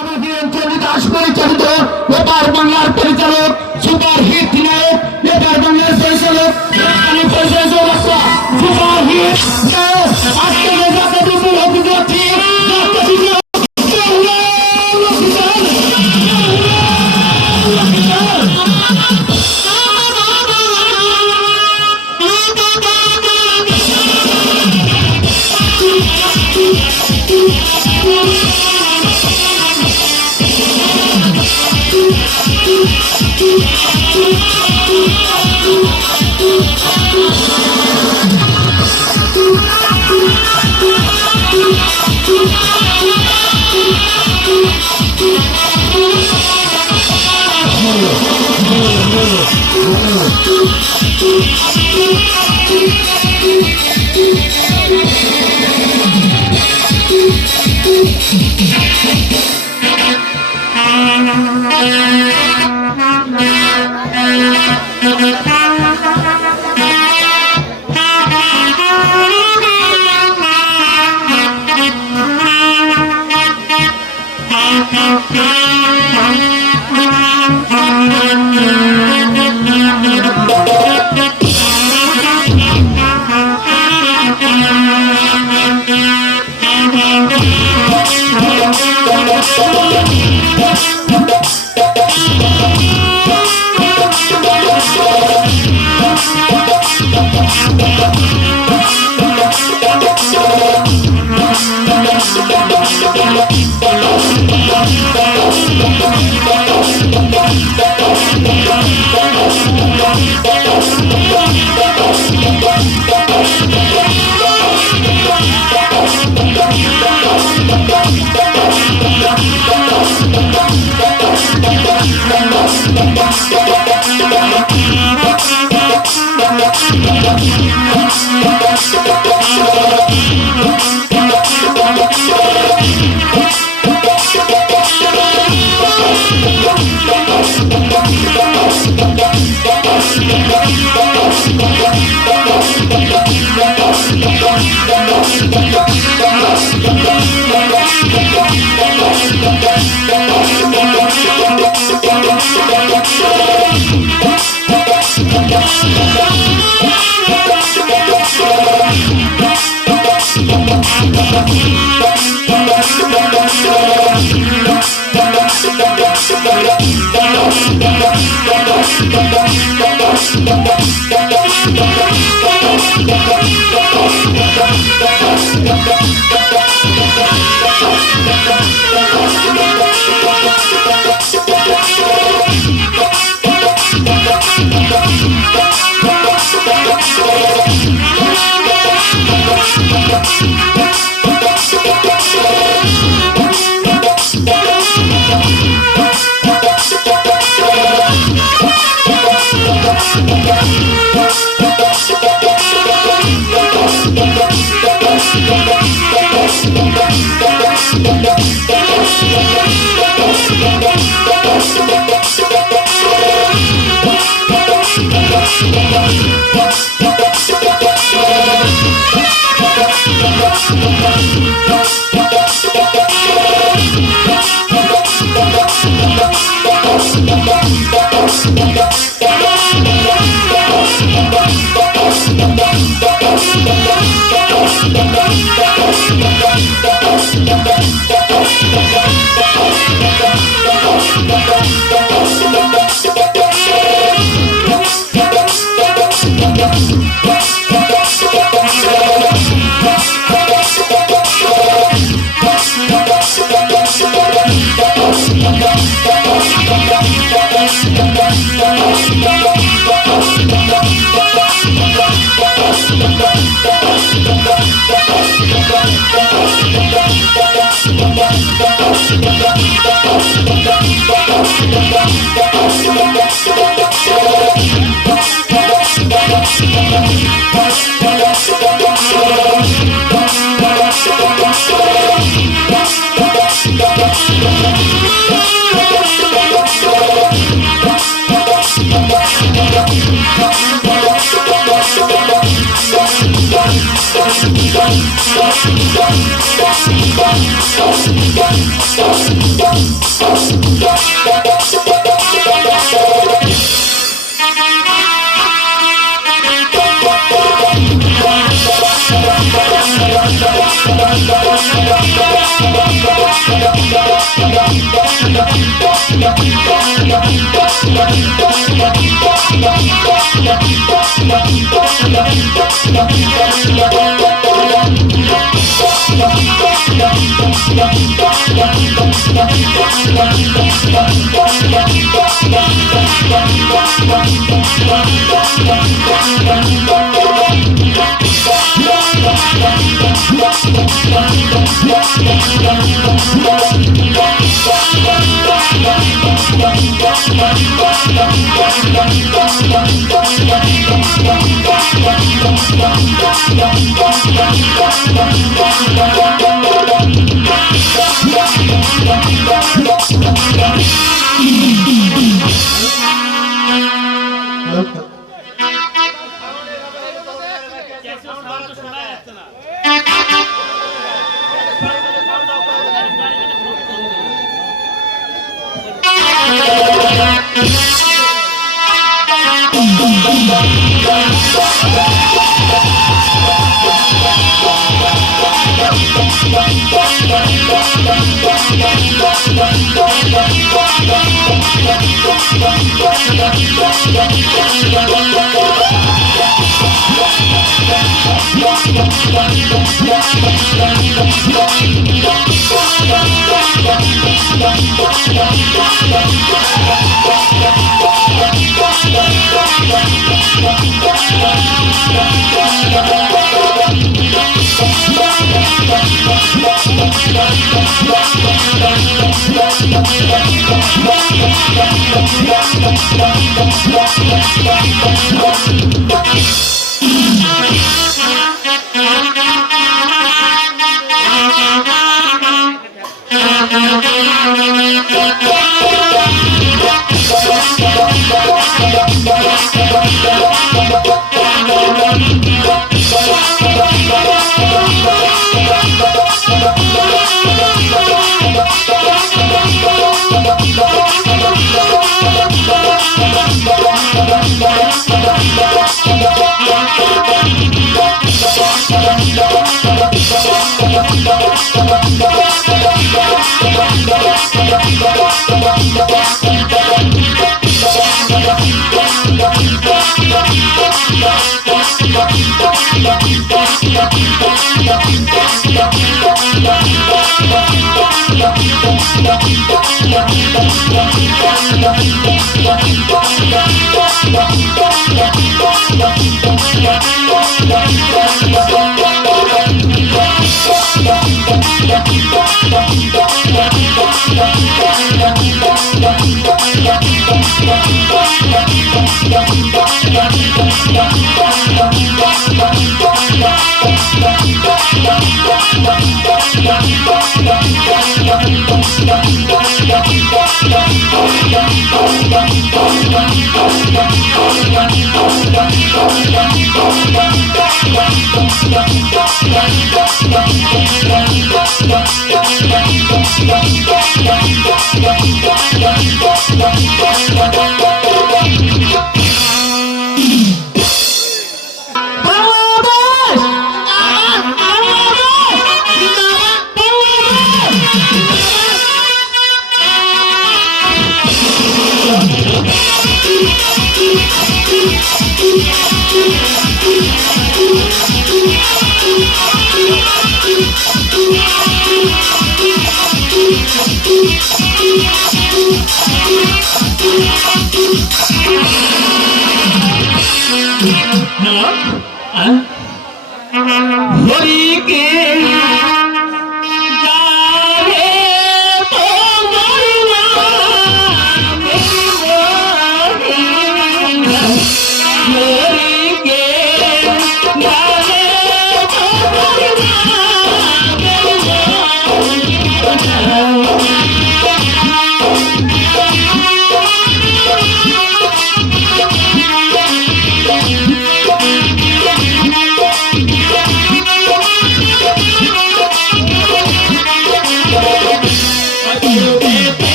দাস পরিচালিত এবার বাংলার পরিচালক সুপারহিট নায়ক এবার বাংলার পরিচালক সুপারহিট আজকে যাতে দুপুর অভিযাত্রী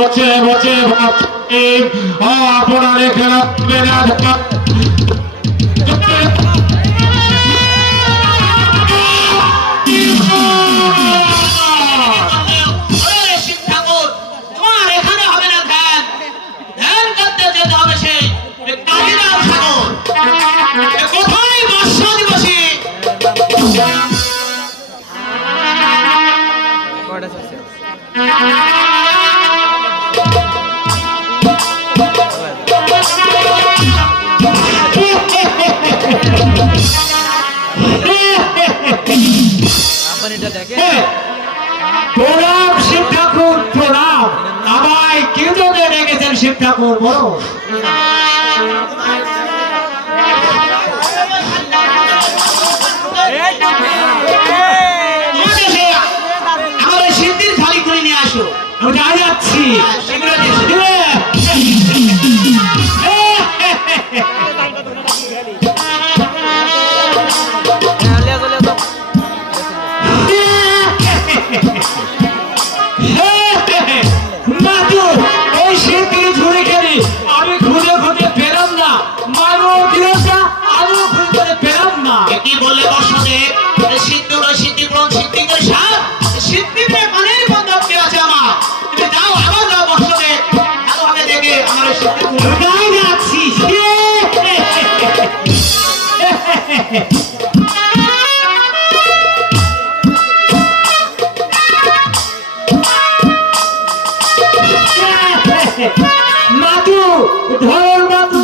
বসে বসে ভাবছি আপনার এখানে প্রণাম শিব ঠাকুর প্রণাম। আমায় কেউ রেখেছেন শিব ঠাকুর বড় যাচ্ছি। শীঘ্র দিস। মাতু এই শীতকে ঝুড়ি খেলি আমি খুঁজে খুঁজে পেলাম না, মাগো দিলটা আমিও খুঁজে পেলাম না। কি বললে বর্ষদেব? সিদ্ধ সিদ্ধিপূরণ সিদ্ধি করে সাপ সিদ্ধিতে পানির বন্ধক কে আছে আমার? তুমি যাও, আবার যাও বর্ষদেব, ভালোভাবে দেখে আমার এই সিদ্ধি পূরণ। কোথায় যাচ্ছিস? মাতু ধর, মাতু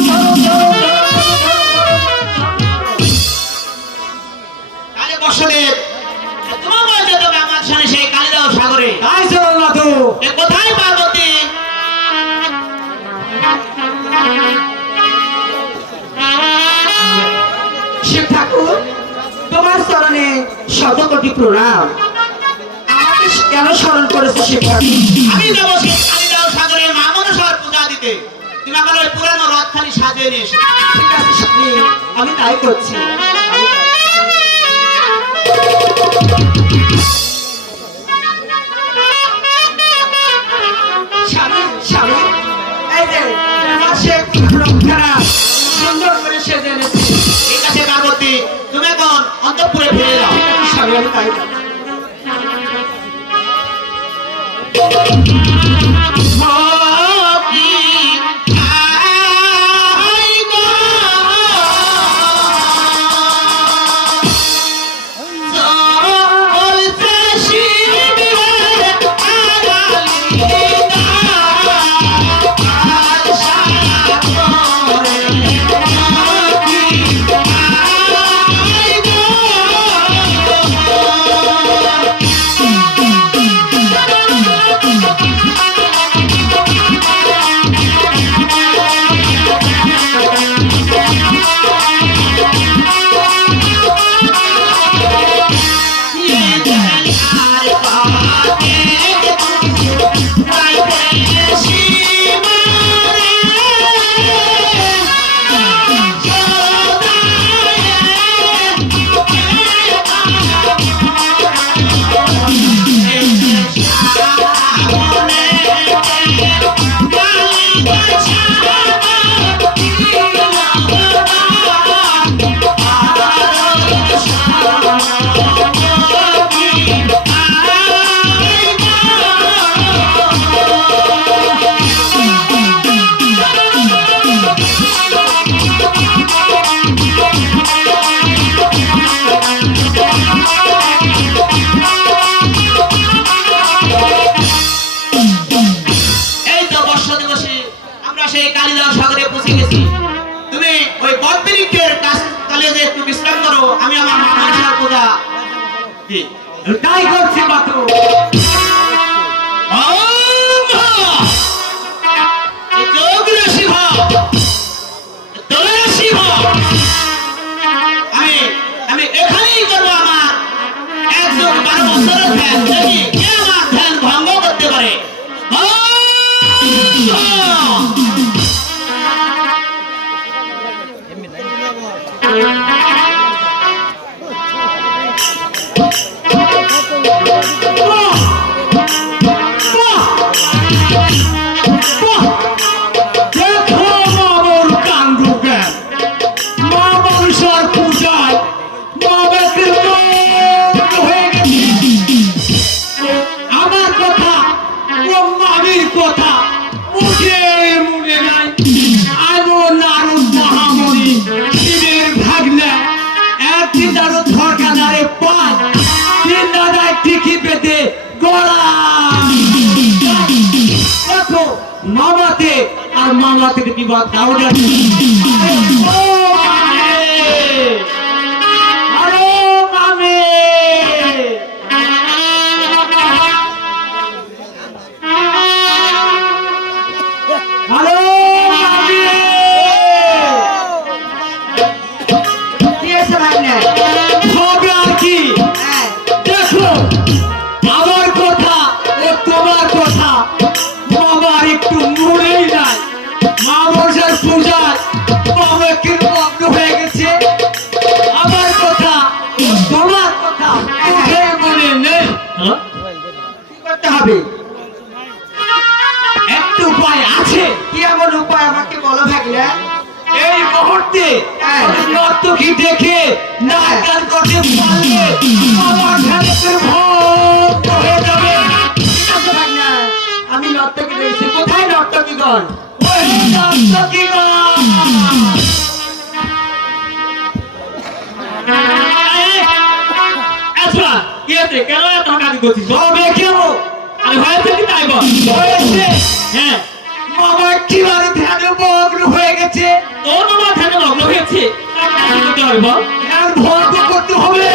তাহলে বর্ষদেব তোমার যেতে হবে আমার সামনে সেই কালিদাহ সাগরে। তাই চলো মাতু। এ কোথায় পার্বতী? শিব ঠাকুর, তোমার চরণে শতকোটি প্রণাম। আমাকে কেন স্মরণ করেছে শিব ঠাকুর? আমি যাবো সেই কালিদাহ সাগরে মা মনসার পূজা দিতে। তুমি আমার ওই পুরানো রথ খালি সাজিয়ে নিয়ে এসো। ঠিক আছে স্বামী, আমি তাই করছি। স্বামী, স্বামী, এই যে আমার সে রক্ষারা সুন্দর করে সেজে এনেছি। ঠিক আছে পার্বতী, তুমি এখন অন্তঃপুরে ফিরে যাও। স্বামী, আমি তাই করছি। সেই কালিদাহ সাগরে পৌঁছে গেছি। তুমি ওই বটবৃক্ষের কাছ তলে যে একটু বিশ্রাম করো, আমি আমার মা মনসার পূজা জি তাই করছি মাতু। আমি এখানেই করবো আমার 112 বছরের ধ্যান। দেখি কে আমার ধ্যান ভঙ্গ করতে পারে। মামাতে আর মামলা থেকে বিবাদ দাও হাতে হ্যাঁ। নর্তকী দেখে নাচ গান করতে পারলে আমার ধ্যানের ভক্ত হয়ে যাবে। আচ্ছা থাক না, আমি নর্তকী দেখছি, কোথায় নর্তকীগণ? ওই নর্তকীগণ। আচ্ছা ইয়েতে কেন এত কাজ করছিস তবে কেন আরে হয়েছে কি তাই বল হয়েছে? হ্যাঁ মামা একেবারে ধ্যানে মগ্ন হয়ে গেছে। তোর মামা ধ্যানে মগ্ন হয়েছে কি করতে হবে বল ধ্যান ভঙ্গ করতে হবে।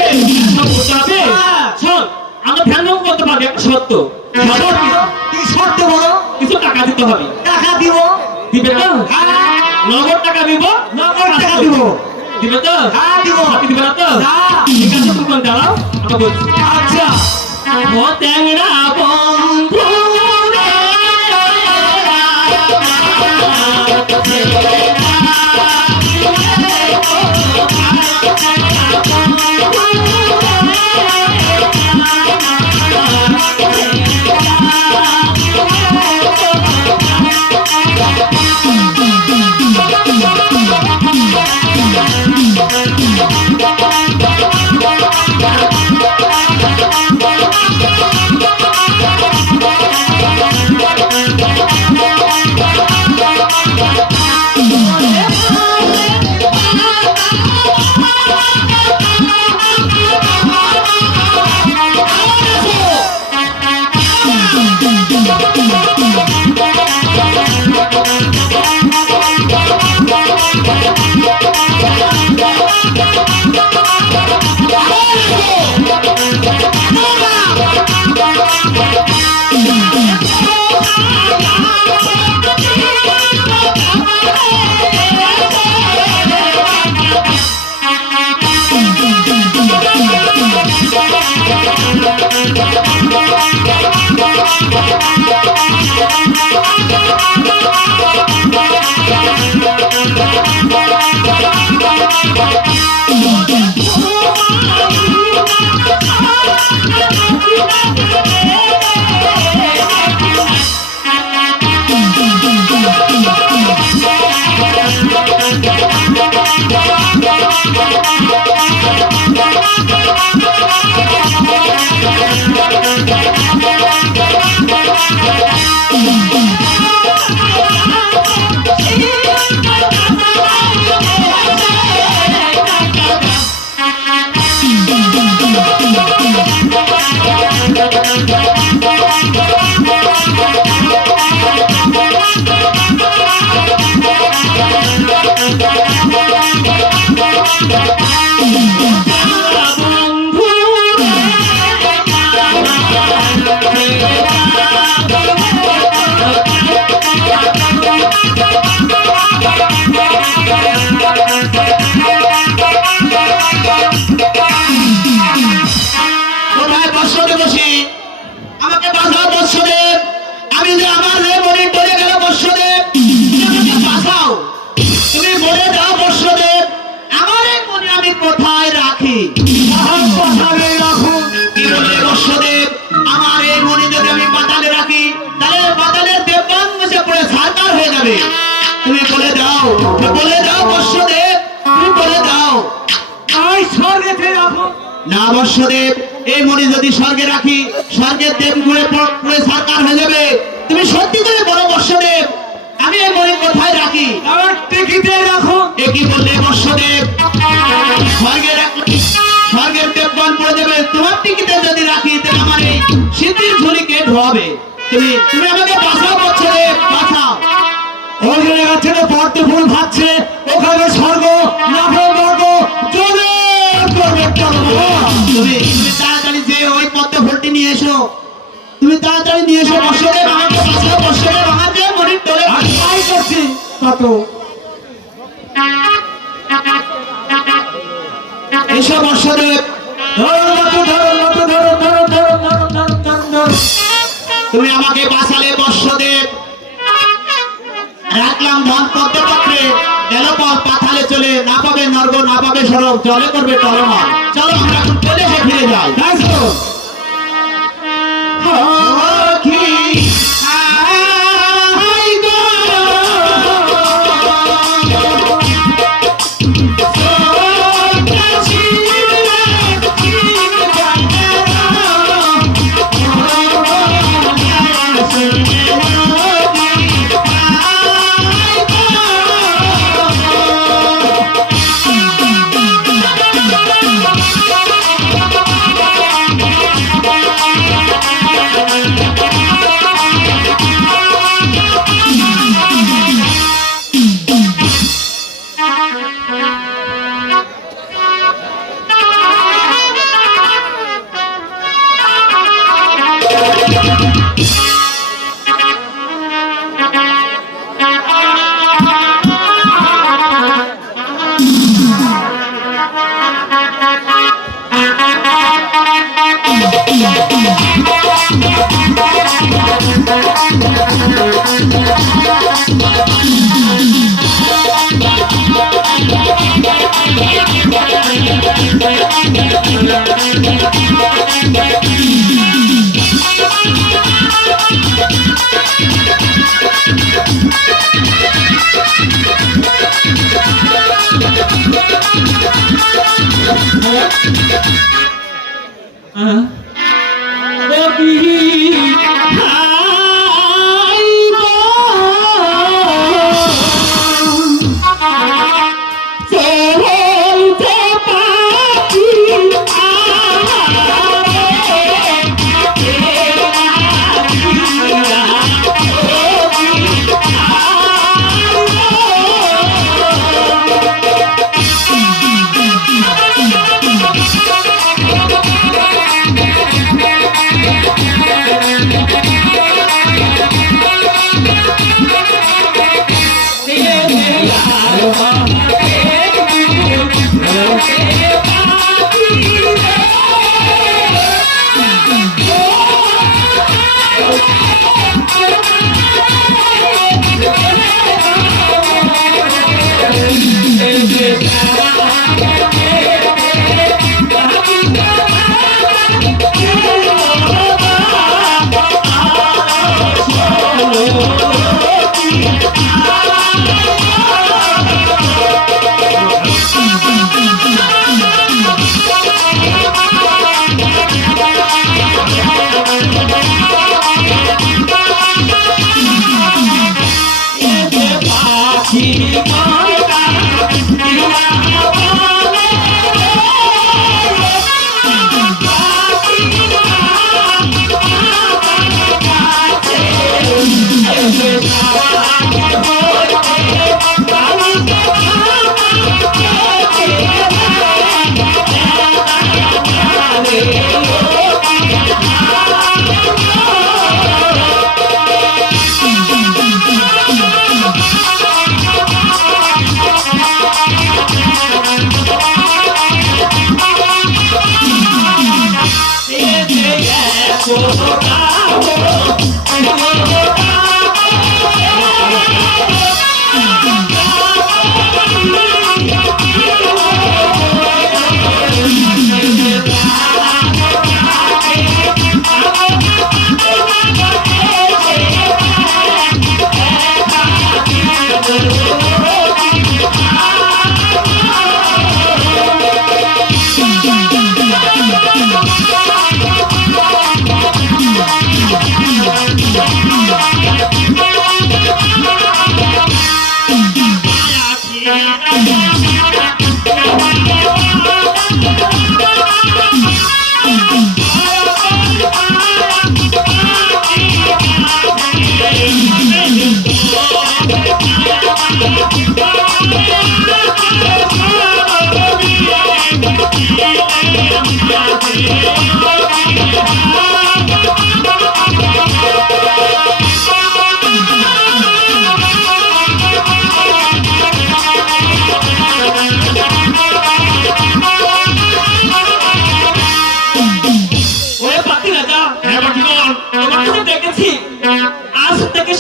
সব করতে হবে হ্যাঁ। শোন আমরা ধ্যান ভঙ্গ করতে পারবি একটা সত্য কি শর্ত বলো? কিছু টাকা দিতে হবে টাকা দিব। দিবে তো হ্যাঁ, নগদ টাকা দিব নগদ টাকা দিব। দিবে তো হ্যাঁ, দিব। বাকি দিবে না তো না। ঠিক আছে তুই কোন দাঁড়াও আমরা বলছি আচ্ছা, ও ট্যাংরা বন্ধু কোথায় বর্ষদে বসি আমাকে বাঁচাও বর্ষদেব। আমি যে আমার রে মনে পড়ে গেল বর্ষদেব, তুমি আমাকে বাঁচাও। তুমি বলে দাও বর্ষদেব, আমার এই মনে আমি কোথায় রাখি? মহান পাতালে রাখুন। কি বলে বর্ষদেব, আমার এই মনে যদি আমি পাতালে রাখি তাহলে পাতালের দেবাংশে পড়ে সারকার হয়ে যাবে। তুমি বলে দাও বর্ষদেব, তুমি বলে দাও। তাই স্বর্গেতে রাখুন। না বর্ষদেব, এই মণি যদি স্বর্গে রাখি স্বর্গের দেব ঘুরে পুরে সরকার হয়ে যাবে। তুমি সত্যি করে বলো বর্ষদেব, আমি এই মণি কোথায় রাখি? আমার টিকিতে রাখুন। এ কি বললে বর্ষদেব, স্বর্গে রাখলে স্বর্গের দেবগণ পড়ে যাবে। তোমার টিকিতে যদি রাখি তাহলে আমার এই সিদ্ধির ঝুলি কে ঢোয়াবে? তুমি আমাকে বাঁচাও বর্ষদেব, বাঁচাও। ওখানে আছে না পদ্ম ফুল ভাবছে, ওখানে স্বর্গ না মর্গ চলে করবে চলো। তুমি তাড়াতাড়ি যে ওই পদ্ম ফুলটি নিয়ে এসো, তুমি তাড়াতাড়ি নিয়ে এসো বর্ষদেব, আমাকে বাঁচাও বর্ষদেব, আমার যে মণির তোলে আর তাই করছি কত। এসো বর্ষদেব। ধরুন মতো ধরুন মতো ধরুন ধরুন ধরুন ধরুন ধরুন ধরুন ধরুন। তুমি আমাকে বাঁচালে বর্ষদেব, রাখলাম ধন পদ্মপত্রে, গেল পথ পাতালে চলে, না পাবে নর্গ না পাবে সড়ক, জলে করবে টলমল। চলো আমরা এখন প্রদেশে ফিরে যাই। তাই তো? সখী, আই গো,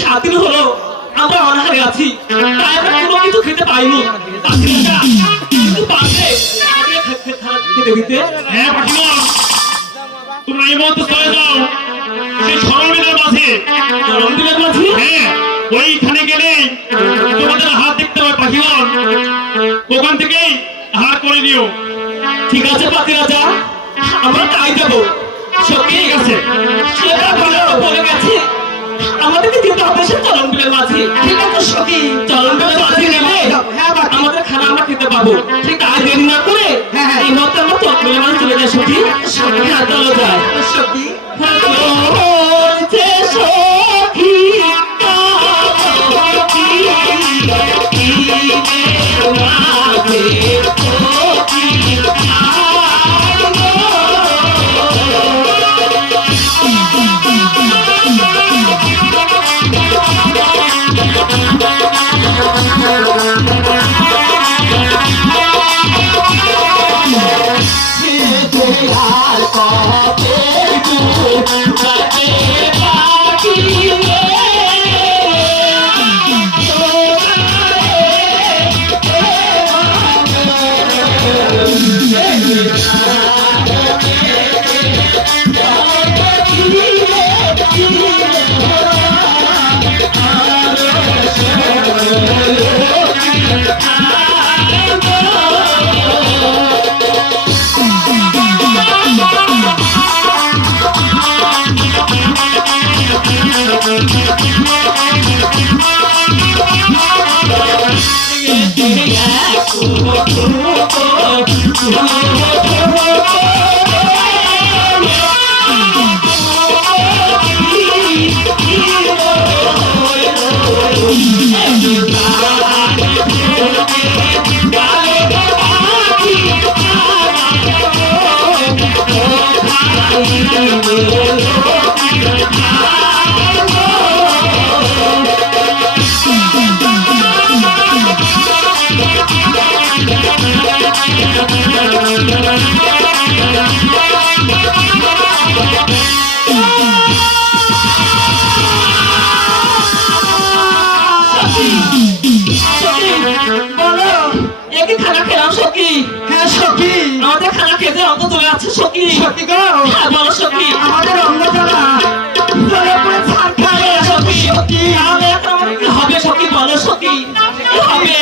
সাতদিন হলো আমরা অনাহারে আছি, তাই আমরা কোনো কিছু খেতে পাইনি। কিন্তু পারবে খেতে দিতে? হ্যাঁ পাঠিমন, তোমরা এই মুহূর্তে চলে যাও সেই সরলবিলের মাঝে। রমদিনের মাঝে? হ্যাঁ, ওইখানে গেলেই তোমাদের হাত দেখতে হবে পাঠিমন, ওখান থেকেই হার করে নিও। ঠিক আছে পাতি রাজা, আমরা তাই যাবো। সত্যি ঠিক আছে। সেটা বলে গেছে আমাদেরকে যেতে হবে সে চরণবিলের মাঝে। ঠিক আছে সখী, চরণবিলের মাঝে গেলে হ্যাঁ বাকি আমাদের খানা আমরা খেতে পাবো। ঠিক তাই দেরি না করে হ্যাঁ। এই মুহূর্তে আমরা চরণবিলের মাঝে চলে যাই। সত্যি হ্যাঁ, চলো যায়। সখী বলো। একই খানা খেলাম সখী। হ্যাঁ সখী। আমাদের খানা খেতে অঙ্ক চলে আছে সখী। সখী গো, হ্যাঁ বলো সখী। আমাদের অঙ্গজলা জলে পুরো ছাড় খায় সখী সখী। তাহলে এখন আমাদের কি হবে সখী? বলো সখী কি হবে?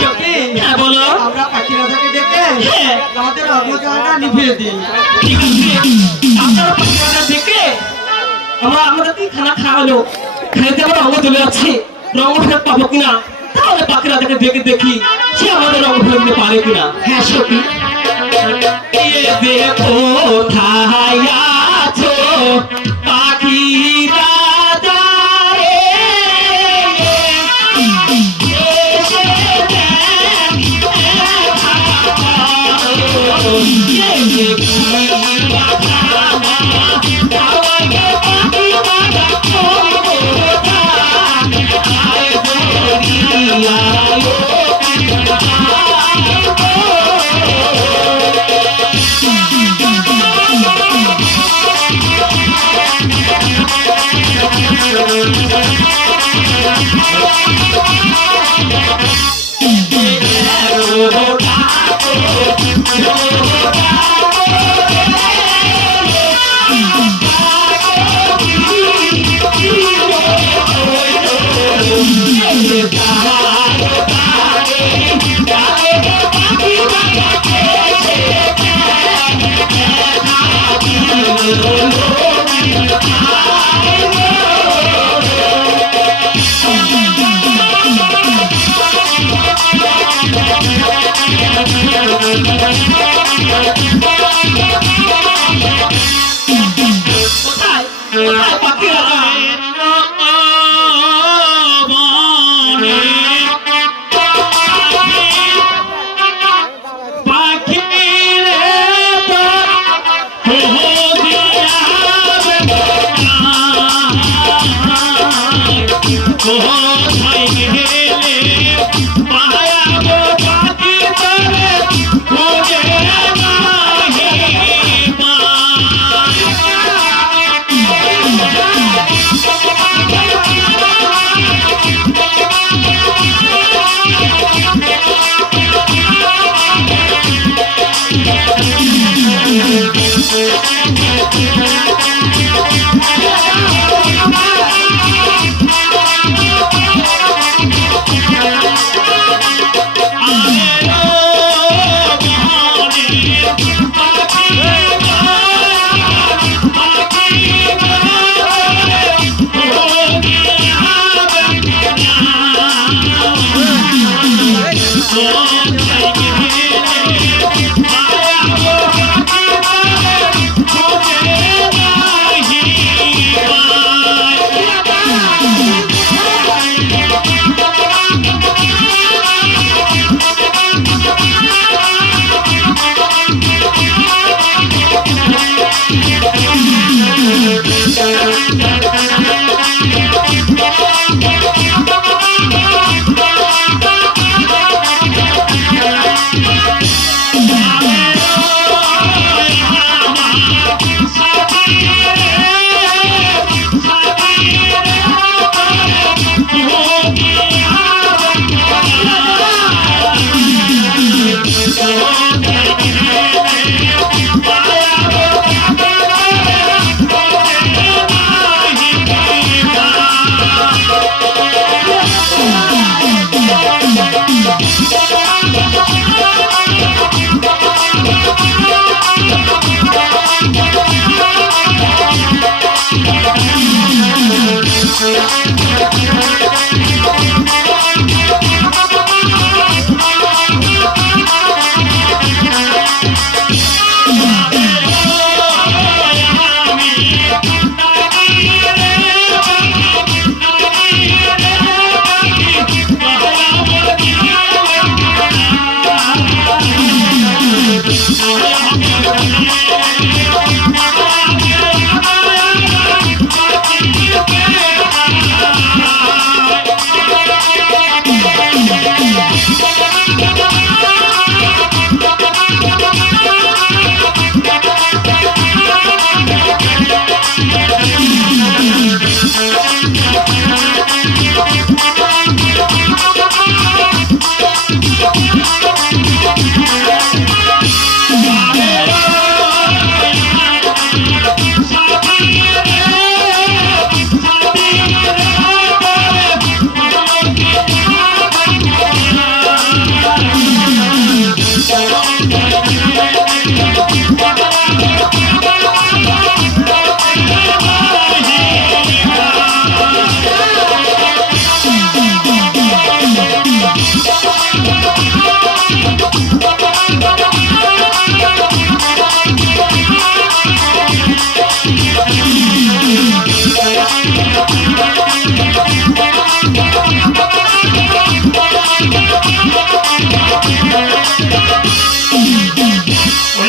সখী, হ্যাঁ বলো। আমরা পাখি রাজাকে ডেকে হ্যাঁ। আমাদের অঙ্গজলাটা নিভিয়ে দিই। ঠিক আছে, আপনারা পাখিরাজা দেখে আমাদের কি খানা খাওয়ালো, খাইতে আমার অঙ্গ চলে যাচ্ছে, রঙ ফেরত পাবো কিনা? তাহলে পাখিরাজাকে দেখে দেখি সে আমাদের রঙ ফেরত দিতে পারে কিনা। হ্যাঁ সখী। এ যে কোথায় আছো পাখি রাজা রে, এসে দেখা দাও। এ যে কি কথা না, আমাকে পাখি রাজা কোথায়, আয় দরিয়া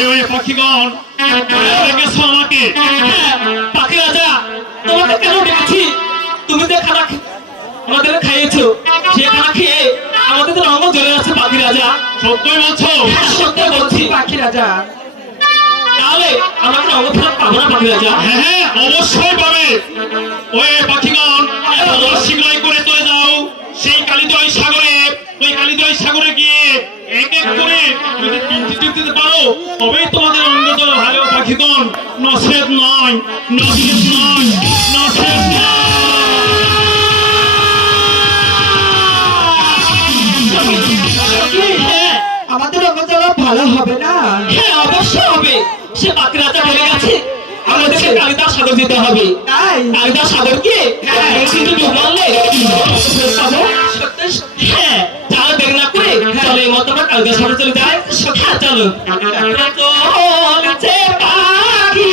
ওই পাখিগণ ডেকেছো আমাকে। হ্যাঁ, পাখি রাজা তোমাকে কেন ডেকেছি? তুমি যে খানা আমাদের খাইয়েছো, সে খানা খেয়ে আমাদের তো রঙ জ্বলে যাচ্ছে পাখি রাজা। সত্যই বলছো? হ্যাঁ, সত্যি বলছি। পাখি রাজা, তাহলে আমাকে রঙ ফেরত পাবো না পাখি রাজা? হ্যাঁ হ্যাঁ, অবশ্যই পাবে। ওই পাখিগণ তোমরা শীঘ্রই করে চলে যাও সেই কালিজয় সাগরে। ওই কালিজয় সাগরে গিয়ে এক এক করে যদি তিনটি টিপ দিতে পারো তবেই তোমাদের অঙ্গজল ভালো পাখিগণ। নসেদ নয়, নসেদ নয়, নসেদ হ্যাঁ, আমাদের অঙ্গজলা ভালো হবে না। হ্যাঁ, অবশ্যই হবে। সে পাখি রাজা বলে গেছে আমাদেরকে কালিদাস সাগর যেতে হবে। তাই কালিদাস সাগরকে কিন্তু ডুব মারলে পাবো। হ্যাঁ, তাহলে দেরি না করে চলো এই মতো আমরা কালিদাস সাগর চলে যাই। হ্যাঁ, চলো। চলছে পাখি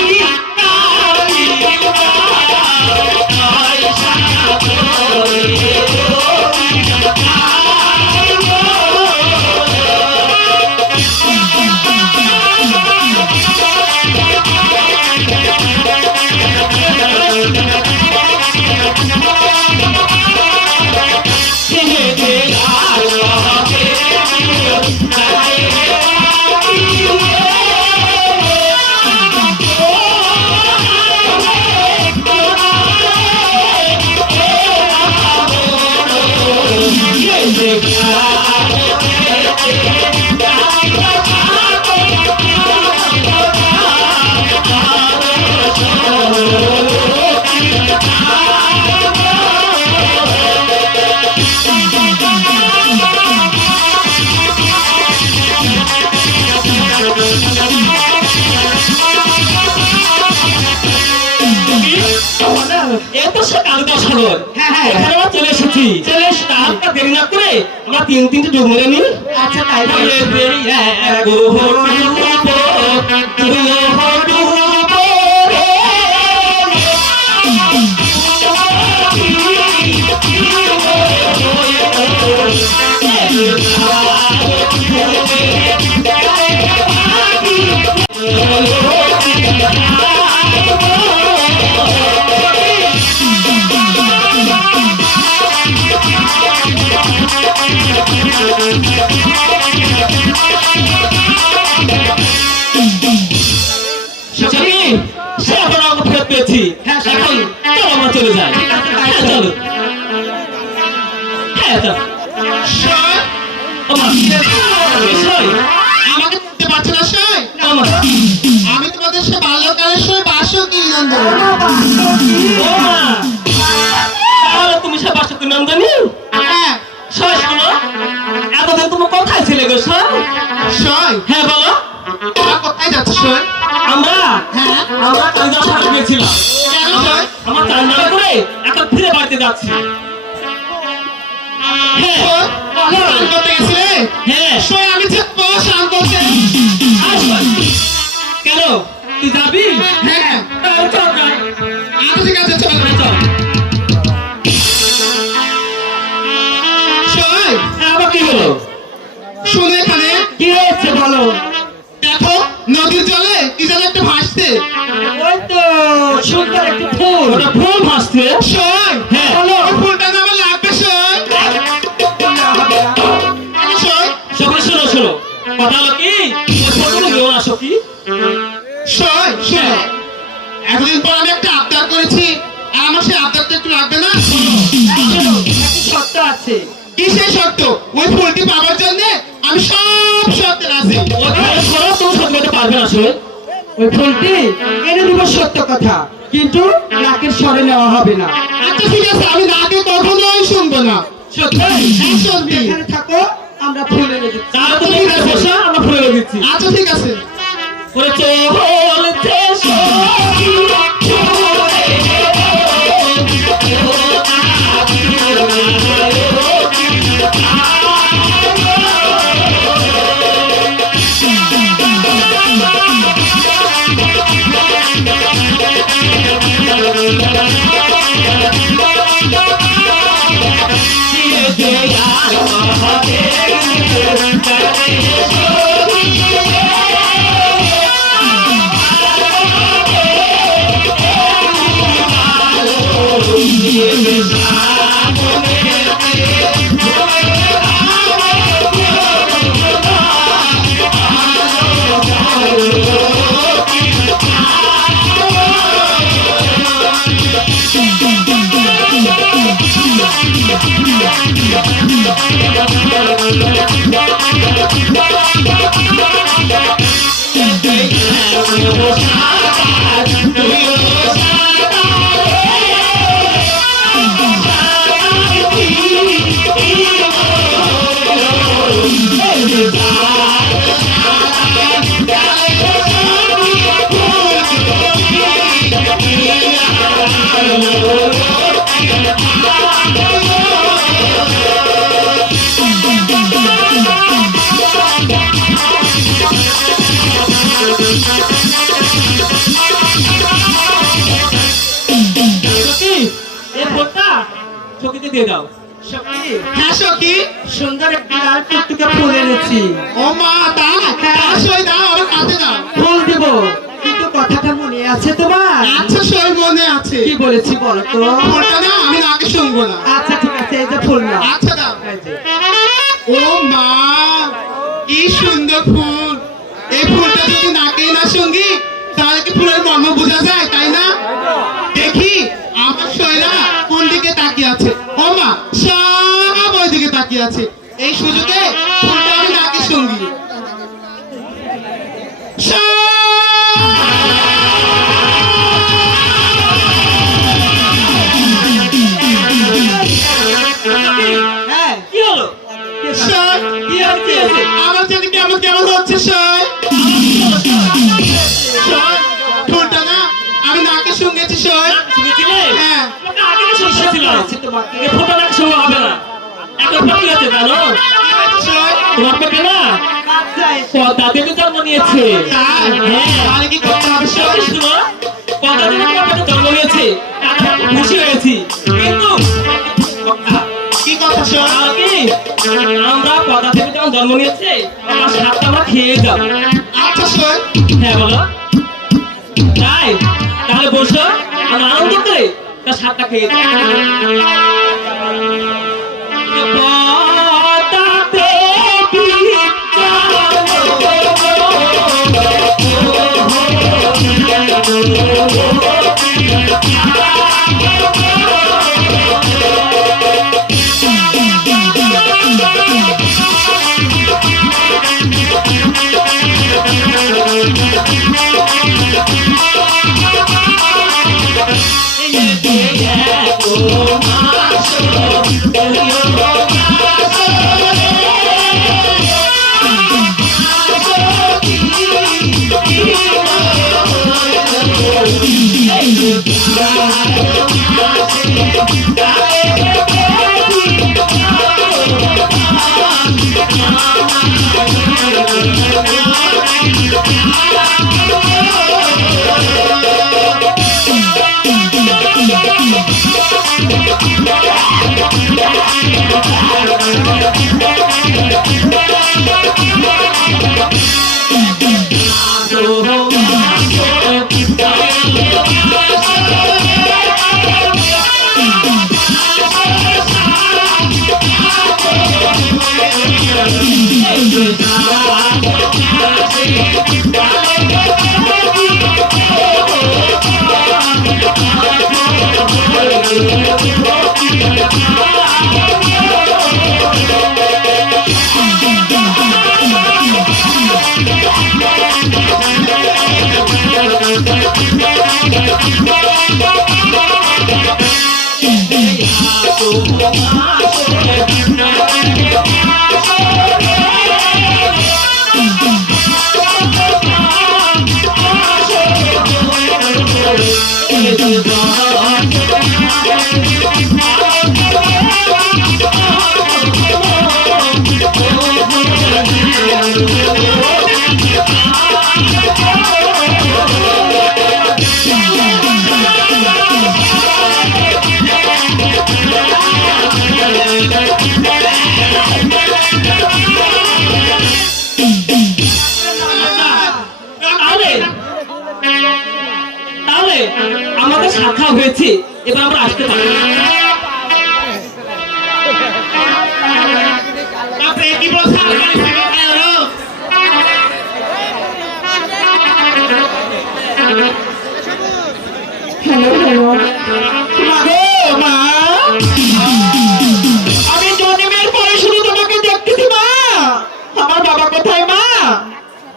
এত সে কালিদাস সাগর। হ্যাঁ, হ্যাঁ। এখানে আমরা চলে এসেছি। চলে এসে তাহলে দেরি না করে আমরা তিনটে ডুব মেরে নিই। আচ্ছা তাই বলে দেরি এক সে আবার আমাকে ফেরত পেয়েছি। হ্যাঁ, এখন চলো আমরা চলে যাই। হ্যাঁ, চলো। হ্যাঁ, চলো। সই, ওমা, সই, আমাকে চিনতে পারছো না সই? ওমা, আমি তোমাদের সে বাল্যকালের সই বাসকি নন্দন। ওমা। তাহলে তুমি সে বাসন্তী নন্দিনী? হ্যাঁ সই, শোনো, এতদিন তুমি কোথায় ছিলে গো সই? সই, হ্যাঁ, বলো। তোমরা কোথায় যাচ্ছ সই? আমরা হ্যাঁ আমরা কালিদাস সাগর গিয়েছিলাম। কেন সই? আমার চান্দারা করে এখন ফিরে বাড়িতে যাচ্ছি। হ্যাঁ, সই, স্নান করতে গেছিলে? হ্যাঁ। সই, আমি থাকবো স্নান করতে। আসো। কেন তুই যাবি? হ্যাঁ তাহলে চল যাই। আচ্ছা ঠিক আছে চল। চল। সই, হ্যাঁ, আবার কি হলো? শুনে এখানে কি হয়েছে বলো? দেখো নদীর জলে কি যেন একটা ভাসছে। ওই তো সুন্দর একটি ফুল। ওটা ফুল ভাসছে। সই, হ্যাঁ। বলো ওই ফুলটা না আমার লাগবে সই। না, হবে না। কেন সই? সকলে শোনো শোনো, কথা হলো কি ওই ফটোগুলো নিও না সখী। সই, শোনো, এতদিন পর আমি একটা আবদার করেছি আর আমার সেই আবদারটা একটু লাগবে না? শোনো, একটি শর্ত আছে। কি সেই শর্ত? ওই ফুলটি পাওয়ার জন্য আমি সব শর্তে রাজি। ওই ফটো তুমি সত্যি করতে পারবে না সই। ওই ফুলটি এনে দিব সত্য কথা, কিন্তু নাকের স্বরে নেওয়া হবে না। আচ্ছা ঠিক আছে, আমি নাকে কখনোই শুনবো না। সত্যি? হ্যাঁ তুমি সত্যি। এখানে থাকো, আমরা ফুল এনে দিচ্ছি। তাহলে তুমি বসো, আমরা ফুলে দিচ্ছি। আচ্ছা ঠিক আছে। ওরে চলতে সখী সখীকে দিয়ে দাও। সখী, হ্যাঁ সখী। সুন্দর একটি লাল টুকটুকে ফুল এনেছি। ও মা দাও, সই দাও, আমার হাতে দাও। ফুল দিব, কিন্তু কথাটা মনে আছে তোমার? আচ্ছা সই মনে আছে। কি বলেছি বলো তো? ফুলটা না আমি নাকে শুনবো না। আচ্ছা ঠিক আছে, এই যে ফুল না। আচ্ছা দাও। ও মা, কি সুন্দর ফুল। এই ফুলটা যদি নাকেই না সঙ্গী, তাহলে কি ফুলের মর্ম বোঝা যায়, তাই না? দেখি আমার সইরা কোন দিকে তাকিয়ে আছে। ও মা, সব ওই দিকে তাকিয়ে আছে। এই সুযোগে ফুলটা আমি নাকে সঙ্গী। হ্যাঁ, কি হলো? সই, কি আর কি আছে? আমার জানি কেমন কেমন হচ্ছে সই। সই, ফুলটা না আমি নাকে শুনেছি সই। শুনেছিলে? হ্যাঁ। তোমাকে আগে তো শুনেছিলাম। বলেছি তোমাকে। এই ফোনটা নাকি শুরু হবে না। এখন কি হচ্ছে জানো? সই, তোমার পেটে না আচ্ছা, পদ্মা দেবী জন্ম নিয়েছে। তাই? হ্যাঁ। তাহলে কি করতে হবে সই? শোনো, পদ্মা দেবী তোমার পেটে জন্ম নিয়েছে। তাতে আমি খুশি হয়েছি। কিন্তু কি কথা সই? আগে আমরা পদ্মা দেবী যখন জন্ম নিয়েছে, আমার সাতটা আমরা খেয়ে যাব। আচ্ছা সই। হ্যাঁ বলো। তাই তাহলে বসো, আমরা আনন্দ করে তার সাতটা খেয়ে যাই। পদ্মা দেবী Oh, তাহলে তাহলে আমাদের শাখা হয়েছে, এবার আমরা আসতে পারি। আপনি কি বলছেন? হ্যালো হ্যালো মা গো, মা আমি জন্মের পরে শুধু তোমাকে দেখতেছি মা। আমার বাবা কোথায় মা?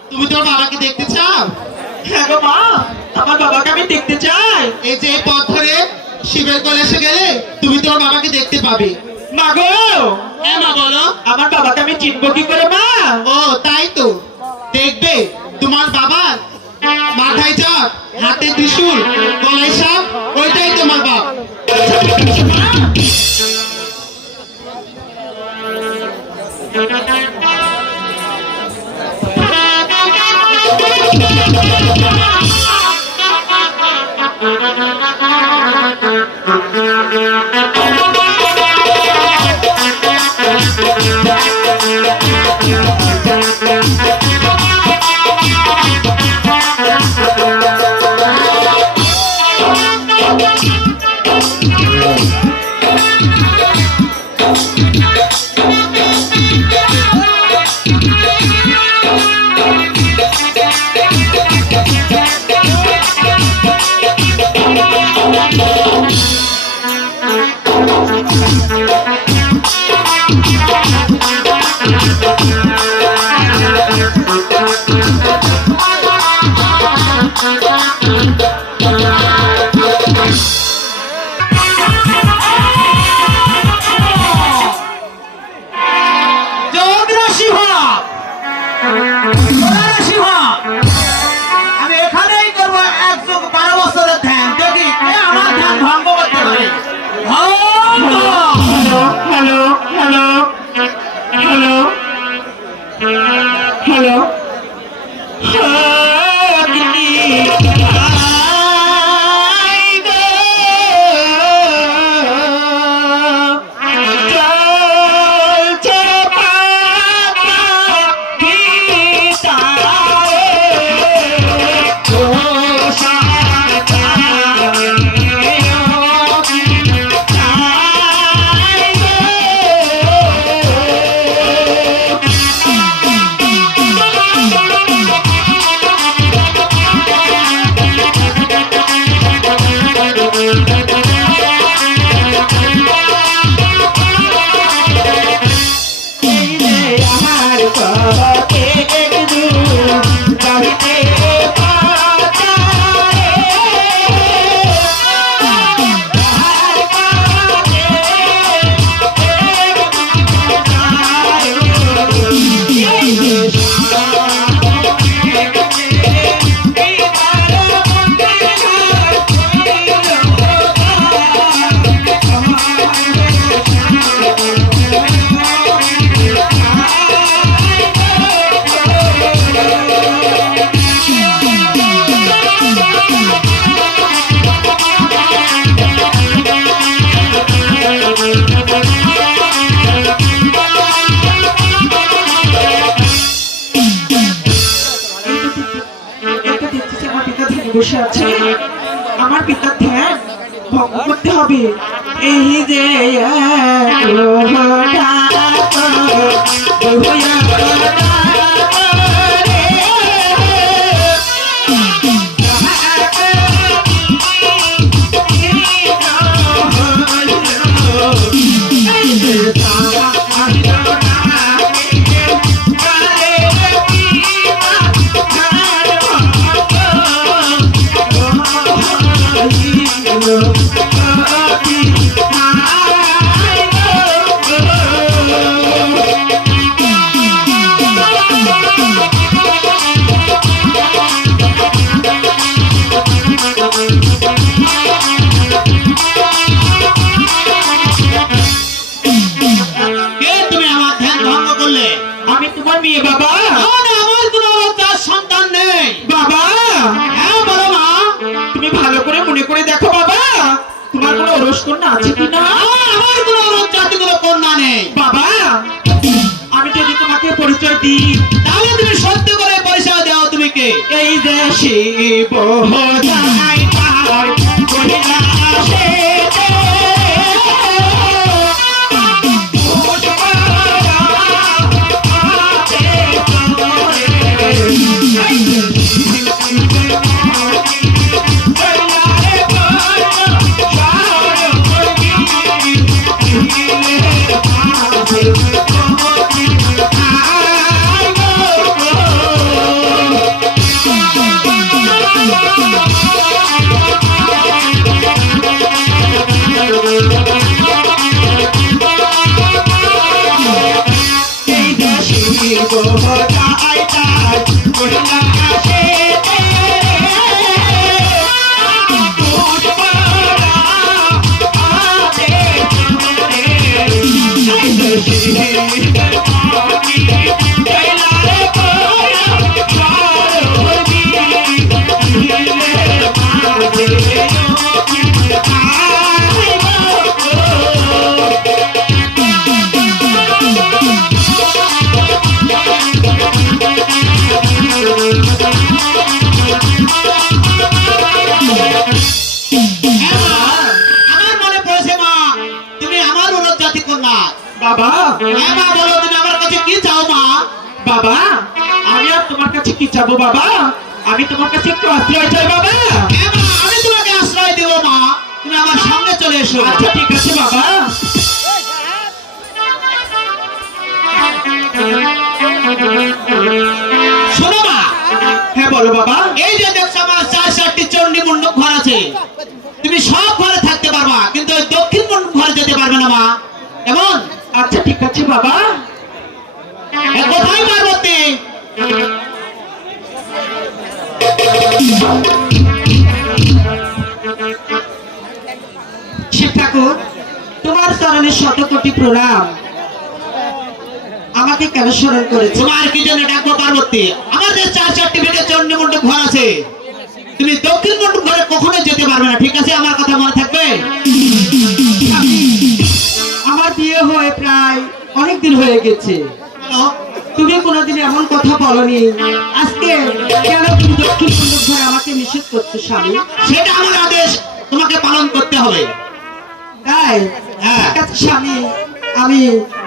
তুমি তোর বাবাকে দেখতে চাও? হ্যাঁ গো মা, আমার বাবাকে আমি দেখতে চাই। এই যে এই পথ ধরে শিবের কলেজে গেলে তুমি তোর বাবাকে দেখতে পাবে। মা গো, হ্যাঁ মা বলো। আমার বাবাকে আমি চিনবো কি করে মা? ও তাই তো, দেখবে তোমার বাবার মাথায় চাপ, হাতে ত্রিশূল, গলায় সাপ, ওইটাই তোমার বাপ। আমি এখানেই করবো 112 বছরের ধ্যান, দেখি কে আমার ধ্যান ভঙ্গ করতে পারে। Hello hello hello hello hello বসে আছে, আমার পিতার ধ্যান ভঙ্গ করতে হবে। এই যে আছে কি না? আমার কোনো অনুরোধ জাতি কোনো কন্যা নেই। বাবা, আমি যদি তোমাকে পরিচয় দিই, তাহলে তুমি সত্য করে পরিচয় দাও, তুমি কে? এই দেশে বোঝাই তার কৈলাসে এই দেশে বোঝাই তার কৈলাসে হ্যাঁ মা, আমার মনে পড়েছে মা, তুমি আমার অনুরোধ জাতি কন্যা। বাবা, হ্যাঁ মা, বলো তুমি আমার কাছে কি চাও মা? বাবা, আমি আর তোমার কাছে কি চাবো বাবা? আমি তোমার কাছে একটু আশ্রয় চাই বাবা। হ্যাঁ মা, আমি তোমাকে আশ্রয় দেবো মা, তুমি আমার সামনে চলে এসো। আচ্ছা ঠিক আছে বাবা। শোনো মা, হ্যাঁ বলো বাবা। এই যে দেখছো আমার 4-4টি চণ্ডী মণ্ডপ ঘর আছে, তুমি সব ঘরে থাকতে পারবা, কিন্তু ওই দক্ষিণ মণ্ডপ ঘরে যেতে পারবে না মা। এমন আচ্ছা ঠিক আছে বাবা। কোথায় পার্বতী? শিব ঠাকুর, তোমার চরণে শত কোটি প্রণাম। আমাকে কেন স্মরণ করেছো? তোমার কি জন্য ডাকবো পার্বতী? আমার যে 4-4টি বেডে চণ্ডী মণ্ডপ ঘর আছে, তুমি দক্ষিণ মণ্ডপ ঘরে কখনোই যেতে পারবে না, ঠিক আছে? আমার কথা মনে থাকবে। আমার বিয়ে হয়ে প্রায় অনেক দিন হয়ে গেছে, হ্যালো? তুমি কোনোদিন এমন কথা বলনি। আজকে কেন তুমি দক্ষিণ মণ্ডপ ঘরে আমাকে নিষেধ করছো স্বামী? সেটা আমার আদেশ, তোমাকে পালন করতে হবে। তাই? হ্যাঁ। ঠিক আছে স্বামী, আমি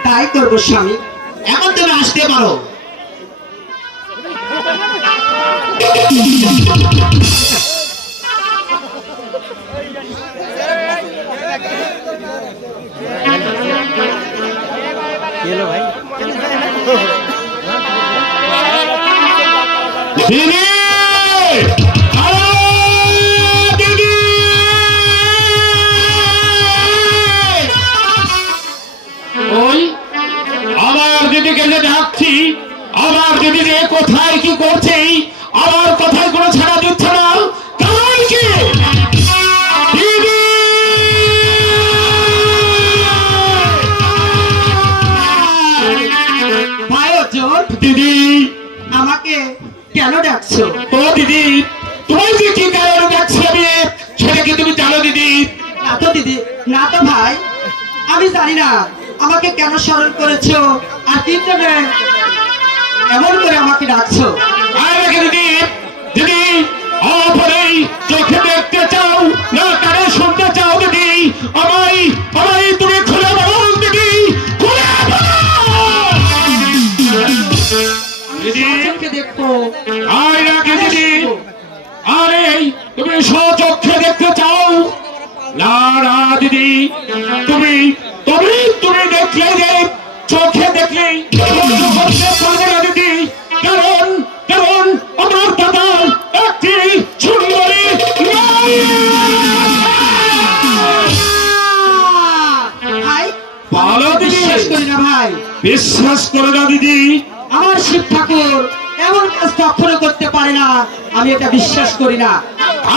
তাই করবো স্বামী। এখন তুমি আসতে পারো। দিদি! আরে দিদি! ওই আমার দিদিকে যে ডাকছি, আমার দিদি যে কোথায় কি করছে, আমার কথায় কোনো ছাড়া দিচ্ছে না, কারণ কি? দিদি! ভাই অর্জুন, দিদি! আমাকে কেন ডাকছো? ও দিদি, তোমার যে কি কারণে ডাকছি আমি, সেটা কি তুমি জানো দিদি? না তো দিদি, না তো ভাই, আমি জানি না আমাকে কেন স্মরণ করেছো আর কি জন্য এমন করে আমাকে ডাকছো। আর রেখে দিদি, দিদি অপরেই চোখে দেখতে চাও না কানে শুনতে চাও দিদি? আমায় আমায় তুমি খুলে বলো দিদি, খুলে বলো দিদি। চোখে দেখবো, আর রেখে দিদি, আরে তুমি স্বচক্ষে দেখতে চাও? না না দিদি, তুমি তুমি তুমি দেখলে যে চোখে দেখলেই সহ্য করতে পারবে না দিদি, কারণ কারণ আমার দাদা একটি সুন্দরী নারী। ভাই ভালো দিদি। বিশ্বাস করি না ভাই, বিশ্বাস করে না দিদি? আমার শিব ঠাকুর এমন কাজ কখনো করতে পারে না, আমি এটা বিশ্বাস করি না।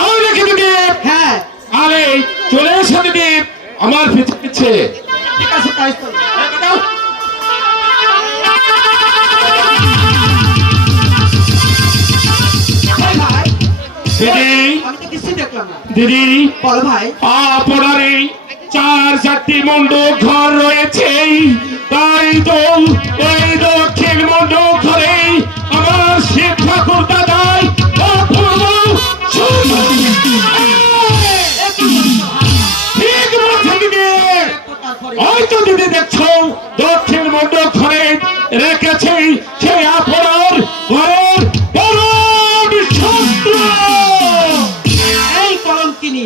আর রেখে দিদি, হ্যাঁ আরে চলে এসো দিদি আমার পিছে পিছে। ঠিক আছে, তাই তো। ভাই, ভাই, দিদি আমি তো কিছুই দেখলাম না। দিদি বলো ভাই। আপনারে 4-4টি মণ্ডপ ঘর রয়েছে, তাই তো ওই দক্ষিণ মণ্ডপ ঘরে আমার শিব ঠাকুর দাদাই অপূর্ব সুন্দর। ঠিক বলছে দিদি, হয়তো দিদি দেখছো দক্ষিণ মণ্ডপ ঘরে রেখেছে সেই আপনার ঘরের পরম শত্রু। এই কলঙ্কিনী,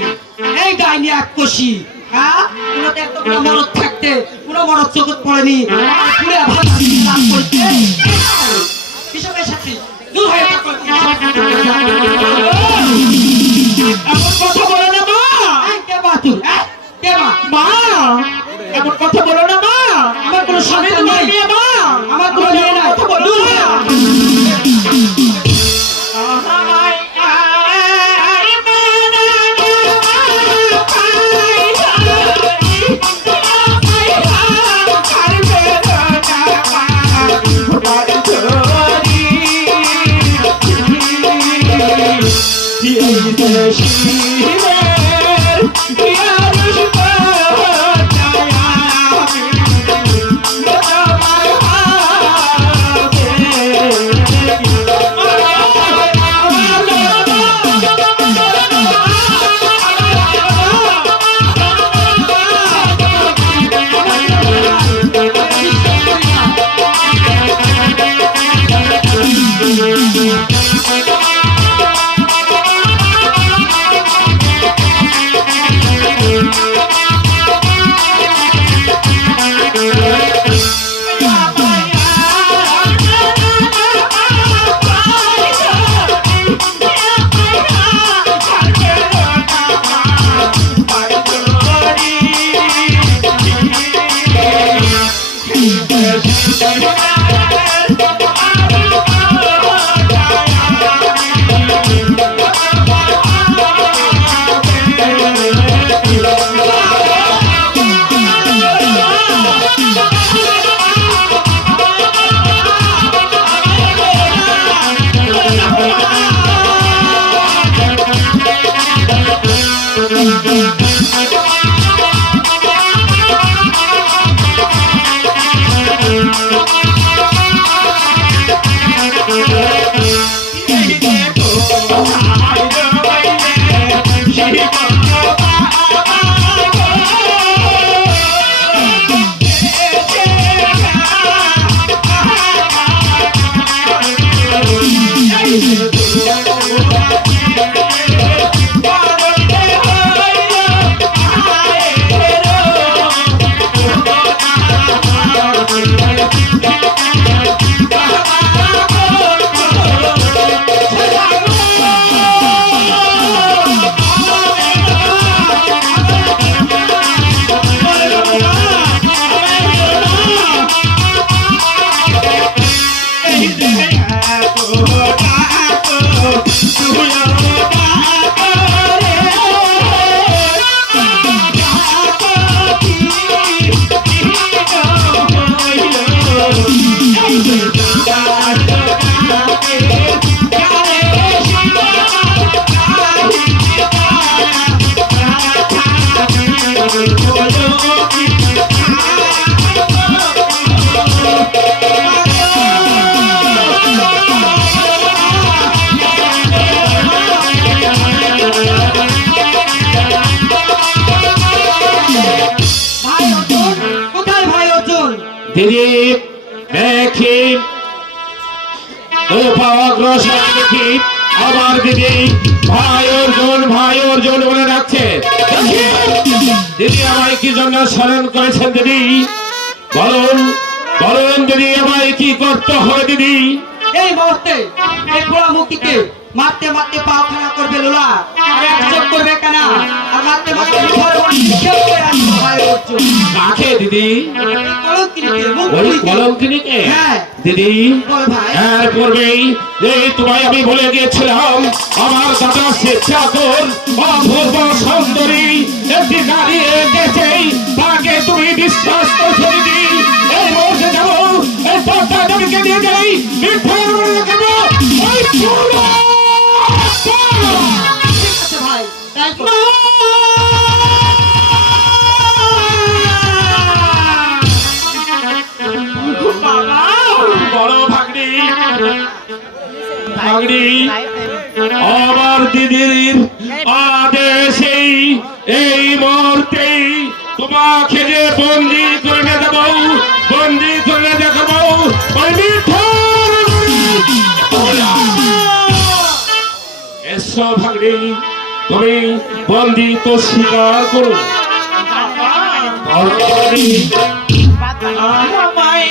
এই ডাইনি আকশি, হ্যাঁ কোনোতে একটা কোনো মরদ থাকতে কোনো মরদ চোখত পড়েনি, পুরে ভাত লাভ করতে কৃষকের সাথে দূর হয়ে থাকো। এমন কথা বলো না মা, এই কে মা তুই, কে মা? মা এমন কথা বলো না মা, আমার কোনো সন্তান নেই, মা আমার কোনো মেয়ে নাই, কথা বলো দূর না। হয়ে। দিদি দেখি তো অগ্রসর দেখি আবার দিদি ভাই অর্জুন বলে রাখছে। দিদি আমায় কি জন্য স্মরণ করেছেন দিদি? বলুন বলুন দিদি, আমায় কি করতে হবে দিদি? এই মুহূর্তে এই পোড়া মুক্তিকে মারতে মারতে পাও খানা করবে লোলা, আর একযোগ করবে কানা, আর মারতে মারতে ঘরে বসে নিক্ষেপ করে আসবে ভাই অর্জুন। কাকে দিদি? এই কলঙ্কিনীকে, ওই মুক্তিকে। কলঙ্কিনীকে? হ্যাঁ। দিদি বল ভাই। এর পূর্বেই এই তোমায় আমি বলে গিয়েছিলাম আমার দাদা শিব ঠাকুর অপূর্ব সুন্দরী একটি নারী এঁকেছে, তাকে তুমি বিশ্বাস করছো দিদি? এই বসে যাবো, এই পর্দা জমিকে দিয়ে যাই, মিথ্যার মনে রাখবো ওই পুরো ঠিক আছে ভাই, তাই করো। ভাগ্নি আমার দিদির আদেশেই এই মুহূর্তেই তোমাকে যে বন্দি করে দেবো, বন্দি করে দেখাবো। এসো ভাগ্নি, তুমি বন্দি তো স্বীকার করো। আমায়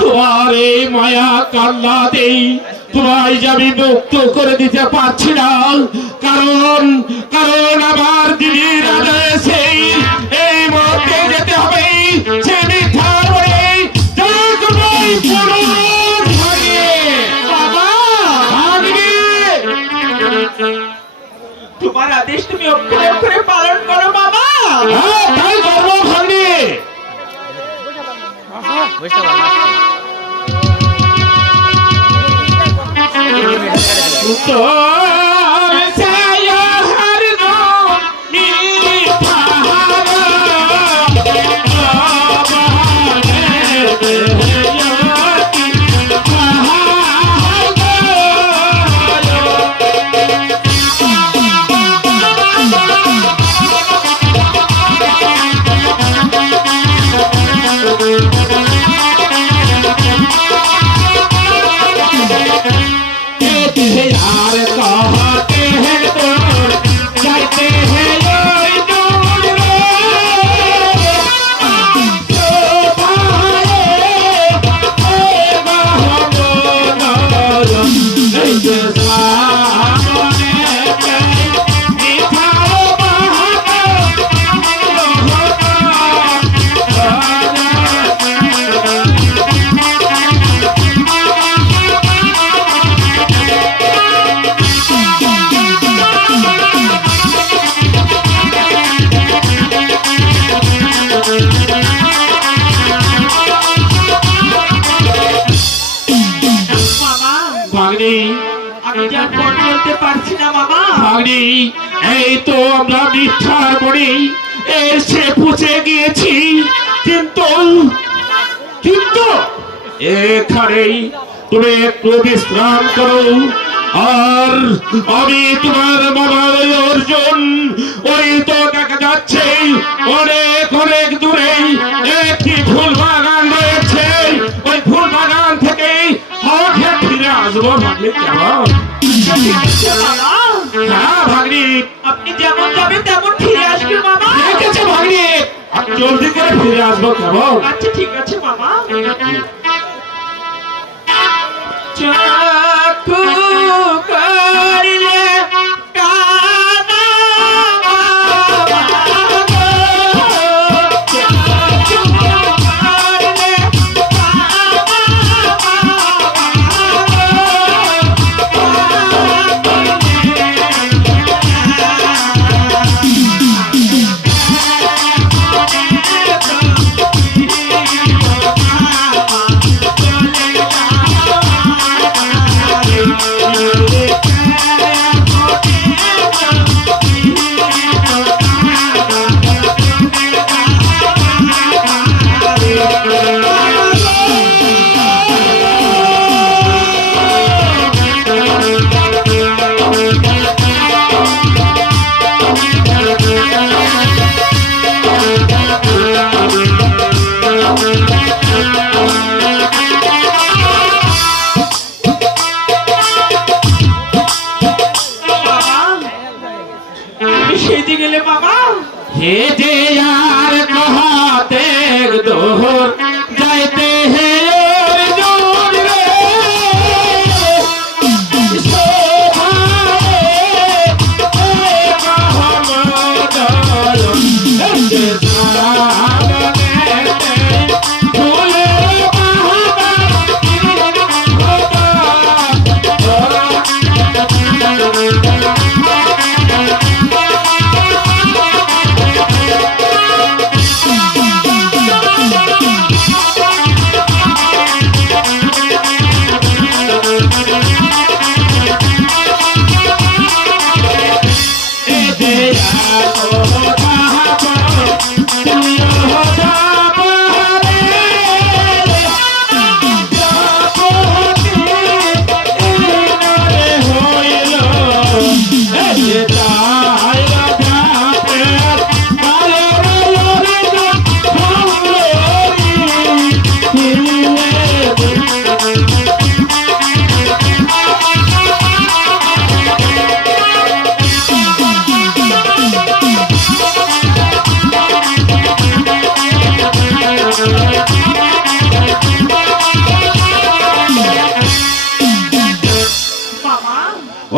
তোমার এই মায়া কান্নাতেই তোমায় যে আমি মুক্ত করে দিতে পারছি না, কারণ কারণ আমার দিদির আদেশেই এই মুহূর্তে যেতে হবে। সে মিথ্যা বলে তোমার আদেশ তুমি অক্ষরে অক্ষরে পালন করো বাবা। তাই করবো ভাগ্নি। ভাগ্নি, এই তো আমরা মিথ্যার বনে এসে পৌঁছে গিয়েছি, কিন্তু কিন্তু এখানেই তুমি একটু বিশ্রাম করো। আর আমি তোমার বাবার অর্জুন, ওই তো দেখা যাচ্ছে অনেক অনেক দূরে একটি ফুল বাগান রয়েছে। ওই ফুল বাগান থেকে হাওড়ে ফিরে আসবো ভাগ্নি। কেমন? হ্যাঁ ভাগ্নি, আপনি যেমন যাবেন তেমন ফিরে আসবেন মামা। ঠিক আছে ভাগ্নি, আমি জলদি করে ফিরে আসবো। কেমন? আচ্ছা ঠিক আছে মামা। हे जे यार कहते दोहर जाते हैं और दूर रे शोभाए मोहम्मद ऐसे सामने फूले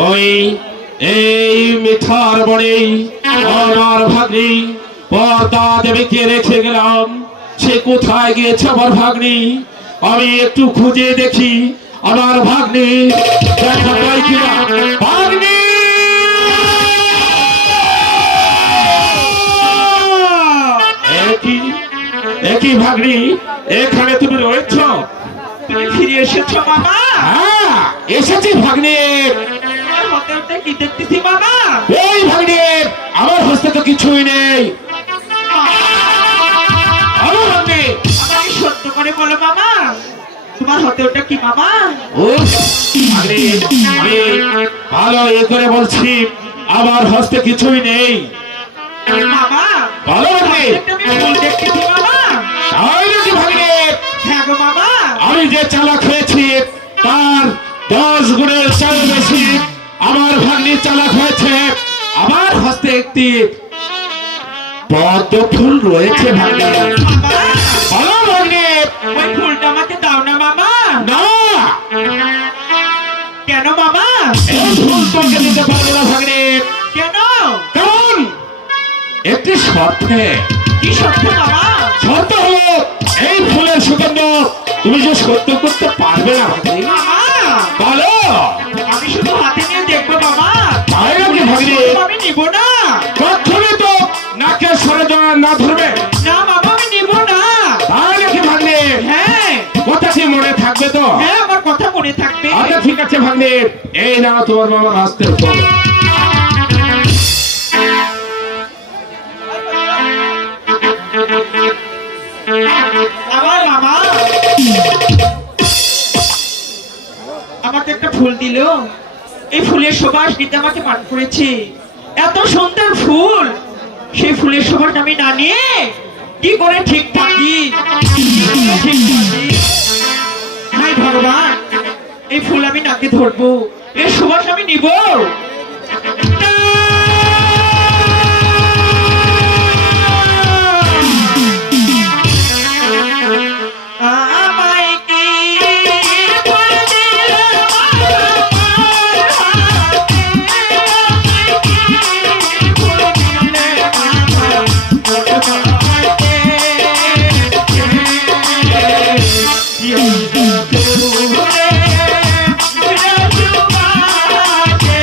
ওই এই মিঠার বনে আমার ভাগ্নি পর্দা দেবীকে রেখে গেলাম, সে কোথায় গিয়েছে আমার ভাগ্নি? আমি একটু খুঁজে দেখি আমার ভাগ্নি দেখা পাই কিনা। ভাগ্নি একই ভাগ্নি, এখানে তুমি রয়েছ? তুমি ফিরে এসেছো মামা? হ্যাঁ এসেছি ভাগ্নি। তোমার হাতে ওটা কি দেখতেছি মামা? এই ভাগ্নি আমার হস্তে তো কিছুই নেই। আমার ভাগ্নি আমাকে সত্য করে বলো মামা, তোমার হাতে ওটা কি মামা? উফ, ভাগ্নি আমি ভালো করে বলছি আমার হস্তে কিছুই নেই। মামা ভালো ভাগ্নি এটা আমি ভুল দেখতেছি মামা। তাই নাকি ভাগ্নি? হ্যাঁ গো মামা। আমি যে চালাক হয়েছি তার 10 গুণের চেয়ে বেশি আমার ভাগ্নি চালাক হয়েছে। আমার হস্তে একটি পদ্ম ফুল রয়েছে ভাগ্নি। মামা ভালো ভাগ্নি ওই ফুলটা আমাকে দাও না মামা। না, কেন মামা? এই ফুল তোকে দিতে পারবো না ভাগ্নি। কেন? কারণ একটি শর্তে। কি সত্য মামা? শর্ত হলো এই ফুলের সুগন্ধ তুমি যে সত্য করতে পারবে না ভাগ্নি। মামা বলো। আমি শুধু হাতে নিয়ে দেখবো মামা। তাই নাকি ভাগ্নি? আমি নিব না। প্রথমে তো নাকে সরে না ধরবে। না মামা আমি নিব না। তাই নাকি ভাগ্নি? হ্যাঁ কথা কি মনে থাকবে তো? হ্যাঁ আমার কথা মনে থাকবে। আচ্ছা ঠিক আছে ভাগ্নি, এই নাও তোমার মামার হাতের ফল। আমার মামা আমাকে একটা ফুল দিল, এই ফুলের সুবাস নিতে আমাকে মান করেছে। এত সুন্দর ফুল, সেই ফুলের সুবাস আমি না নিয়ে কি করে ঠিক থাকি? হাই ভগবান, এই ফুল আমি নাকে ধরবো, এই সুবাস আমি নিব। আমায় কি ফুল দিল আমার হাতে? আমায় কি ফুল দিল আমার হাতে? ফুলে রসবাজে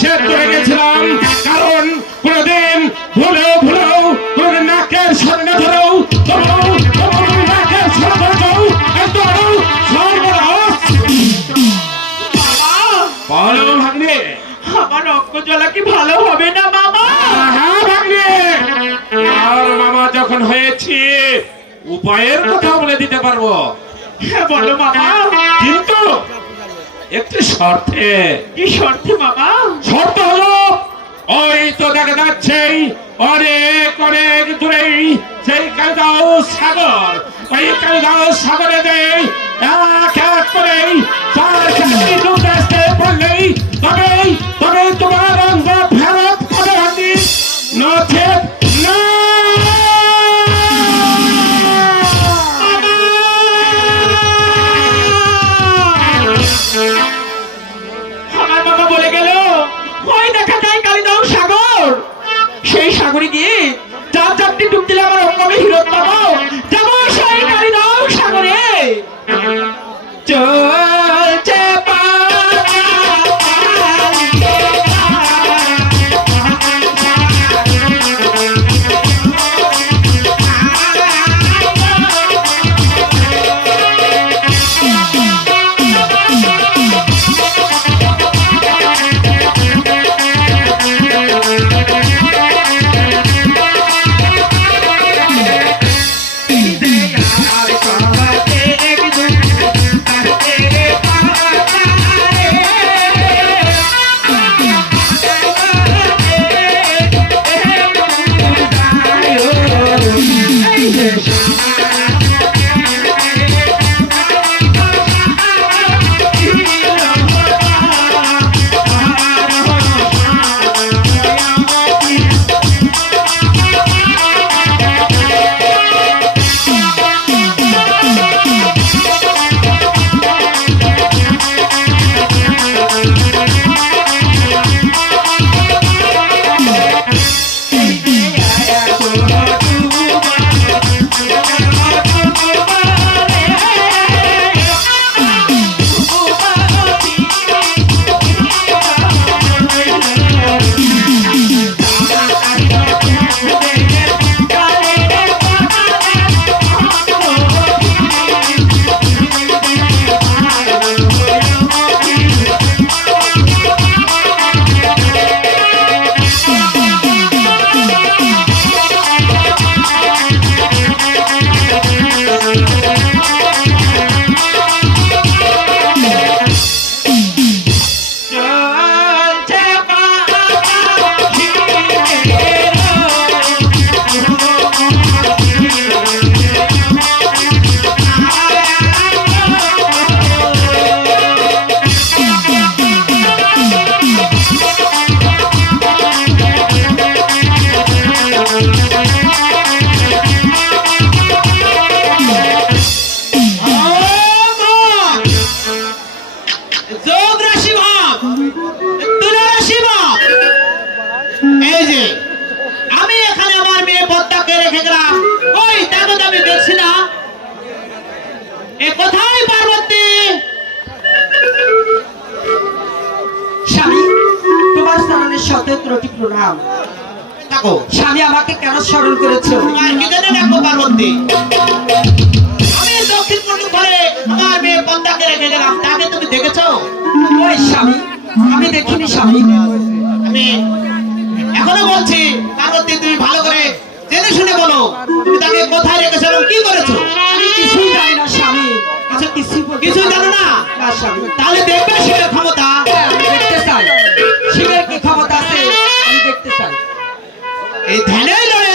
নিষেধ করে গেছিলাম, কারণ কোনদিন ভুলেও কোনদিন নাকের সামনে ধরেও নাকের সামনে ধরেও একদম সর্বনাশ। বলো ভাগ্নে, আমার রক্ত জ্বালা কি ভালো হবে না মামা? হ্যাঁ ভাগ্নে, আর মামা যখন হয়েছি উপায়ের কথা বলে দিতে পারবো। হ্যাঁ বলো মামা। কিন্তু একটি শর্তে। কি শর্তে মামা? শর্ত হলো, ওই তো দেখা যাচ্ছে অনেক অনেক দূরেই সেই কালিদাস সাগর, ওই কালিদাস সাগরে যে এক এক করে 4 ডুবে আসতে পারলেই তবে তোমার অঙ্গ ফেরত করে আনি, নচেত না। আমার বাবা বলে গেল ওই দেখা যায় কালিদাস সাগর, সেই সাগরে গিয়ে যার চারটি ডুব দিলে আমার অঙ্গমে হিরত পাবো, যাবো সেই কালিদাস সাগরে। চলছে প্রণাম। থাকো স্বামী আমাকে কেন স্মরণ করেছো? তোমার কি জন্য ডাকবো পার্বতী? আমি দক্ষিণ পূর্ব ঘরে আমার মেয়ে পদ্মাকে রেখে গেলাম, তাকে তুমি দেখেছো? ওই স্বামী, আমি দেখিনি স্বামী। আমি এখনো বলছি পার্বতী, তুমি ভালো করে জেনে শুনে বলো, তুমি তাকে কোথায় রেখেছো এবং কি করেছো? আমি কিছুই জানি না স্বামী, কিছু জানো না? না স্বামী। তাহলে দেখবে শিবের ক্ষমতা। আমি দেখতে চাই শিবের কি ক্ষমতা আছে, আমি দেখতে চাই। এই ধ্যানেই লড়ে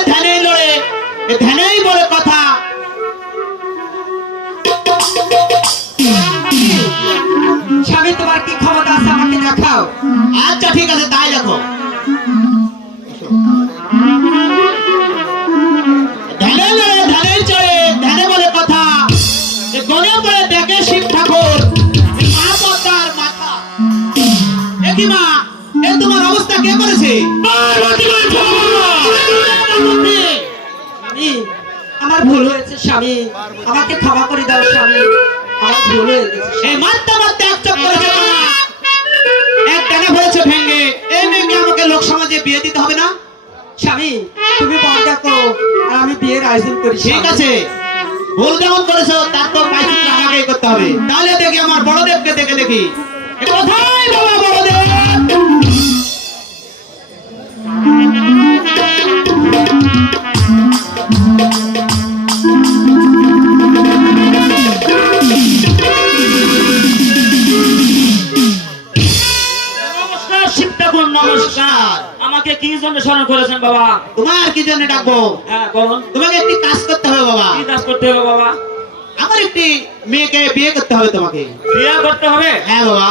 এই ধ্যানেই বলে কথা। স্বামী তোমার কি ক্ষমতা আছে আমাকে দেখাও। আচ্ছা ঠিক আছে, তাই দেখো। ধ্যানে লড়ে ধ্যানেই চড়ে ধ্যানে বলে কথা। এ গনে পড়ে দেখে শিব ঠাকুর মা পদ্মার মাথা। এ কি মা, এ তোমার অবস্থা কে করেছে? স্বামী, আমার ভুল হয়েছে স্বামী, আমাকে ক্ষমা করে দাও স্বামী, আমার ভুল হয়ে গেছে। এই মারতে মারতে এক চক করেছে মা। এক ডানা হয়েছে ভেঙে, এই লোক সমাজে বিয়ে দিতে হবে না? স্বামী তুমি বল দেখো আর আমি বিয়ের আয়োজন করি ঠিক আছে, ভুল যেমন করেছো তার তো পাইচিত্র আমাকেই করতে হবে। তাহলে দেখি আমার বড়দেবকে দেখি এ কোথায় বাবা বড়দেব? নমস্কার শিব ঠাকুর, নমস্কার। আমাকে কি জন্য স্মরণ করেছেন বাবা? তোমার কি জন্য ডাকবো? হ্যাঁ বলুন, তোমাকে একটি কাজ করতে হবে বাবা। কি কাজ করতে হবে বাবা? আমার একটি মেয়েকে বিয়ে করতে হবে তোমাকে। বিয়ে করতে হবে? হ্যাঁ বাবা।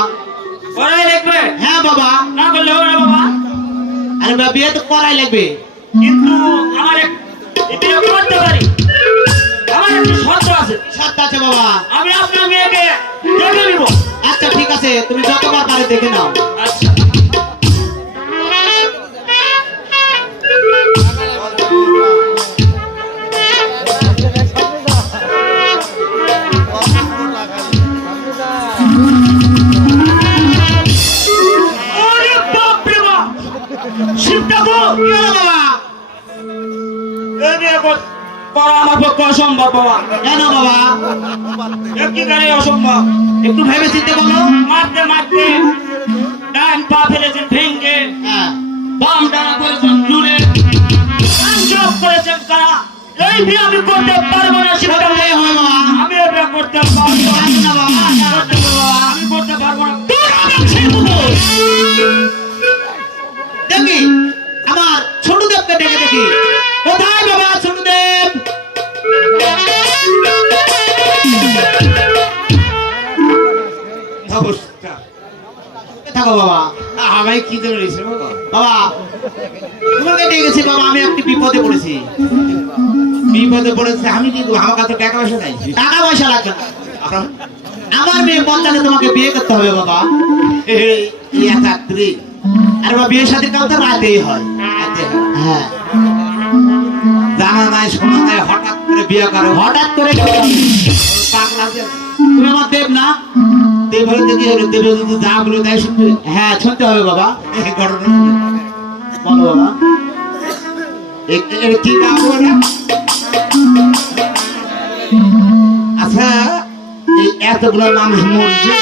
করাই লাগবে? হ্যাঁ বাবা। না করলে হবে না বাবা। আরে বাবা, বিয়ে তো করাই লাগবে। কিন্তু আমার বিয়ে করতে পারি, আমার একটি শর্ত আছে। সত্য আছে বাবা। আমি আপনার মেয়েকে দেখে নিব। আচ্ছা ঠিক আছে, তুমি যতবার পারে দেখে নাও। আচ্ছা। ওরে বাপ রে বাপ! শিব ঠাকুর! কি হলো বাবা? এই বিয়ে করা আমার পক্ষে অসম্ভব বাবা। কেন বাবা? একেবারে অসম্ভব। একটু ভেবে চিন্তে বলো। মারতে মারতে ডান পা ফেলেছেন ভেঙ্গে, হ্যাঁ। বাম ডানা করেছেন লুড়ে, চোখ করেছেন কারা। এই বিয়ে আমি করতে পারবো না শিব ঠাকুর। করতেই হবে বাবা। আমি এই বিয়ে করতে পারবো না। পারবে না বাবা। করতে পারবো না। আমি করতে পারবো না। তোর আমার শিব ঠাকুর! দেখি আমার ছোটদেবকে দেখি কোথায় বাবা ছোটদেব? নমস্কার। থাকো বাবা। আমায় কি জন্য এসে বাবা? বাবা তোমাকে ডেকেছি বাবা, আমি একটি বিপদে পড়েছি। বিপদে পড়েছে আমি কি করবো? আমার কাছে টাকা পয়সা নাই। টাকা পয়সা লাগবে না। আপনার- আমার মেয়ে বলতে তোমাকে বিয়ে করতে হবে বাবা। এই একাত্রে আরে বাবা, বিয়ের সাথে কাল তো রাতেই হয়। হ্যাঁ। জানা নাই শোনা নাই হঠাৎ করে বিয়ে করো। হঠাৎ করে কি হবে? পাগলা যে তুমি আমার দেব না? দেবরে দেখি হলো দেব যদি যা বলে তাই শুনবে। হ্যাঁ, শুনতে হবে বাবা। এই ঘটনা শুনে বলো বাবা। এর কি কাম করে? আচ্ছা, এই এতগুলো মানুষ মরছে,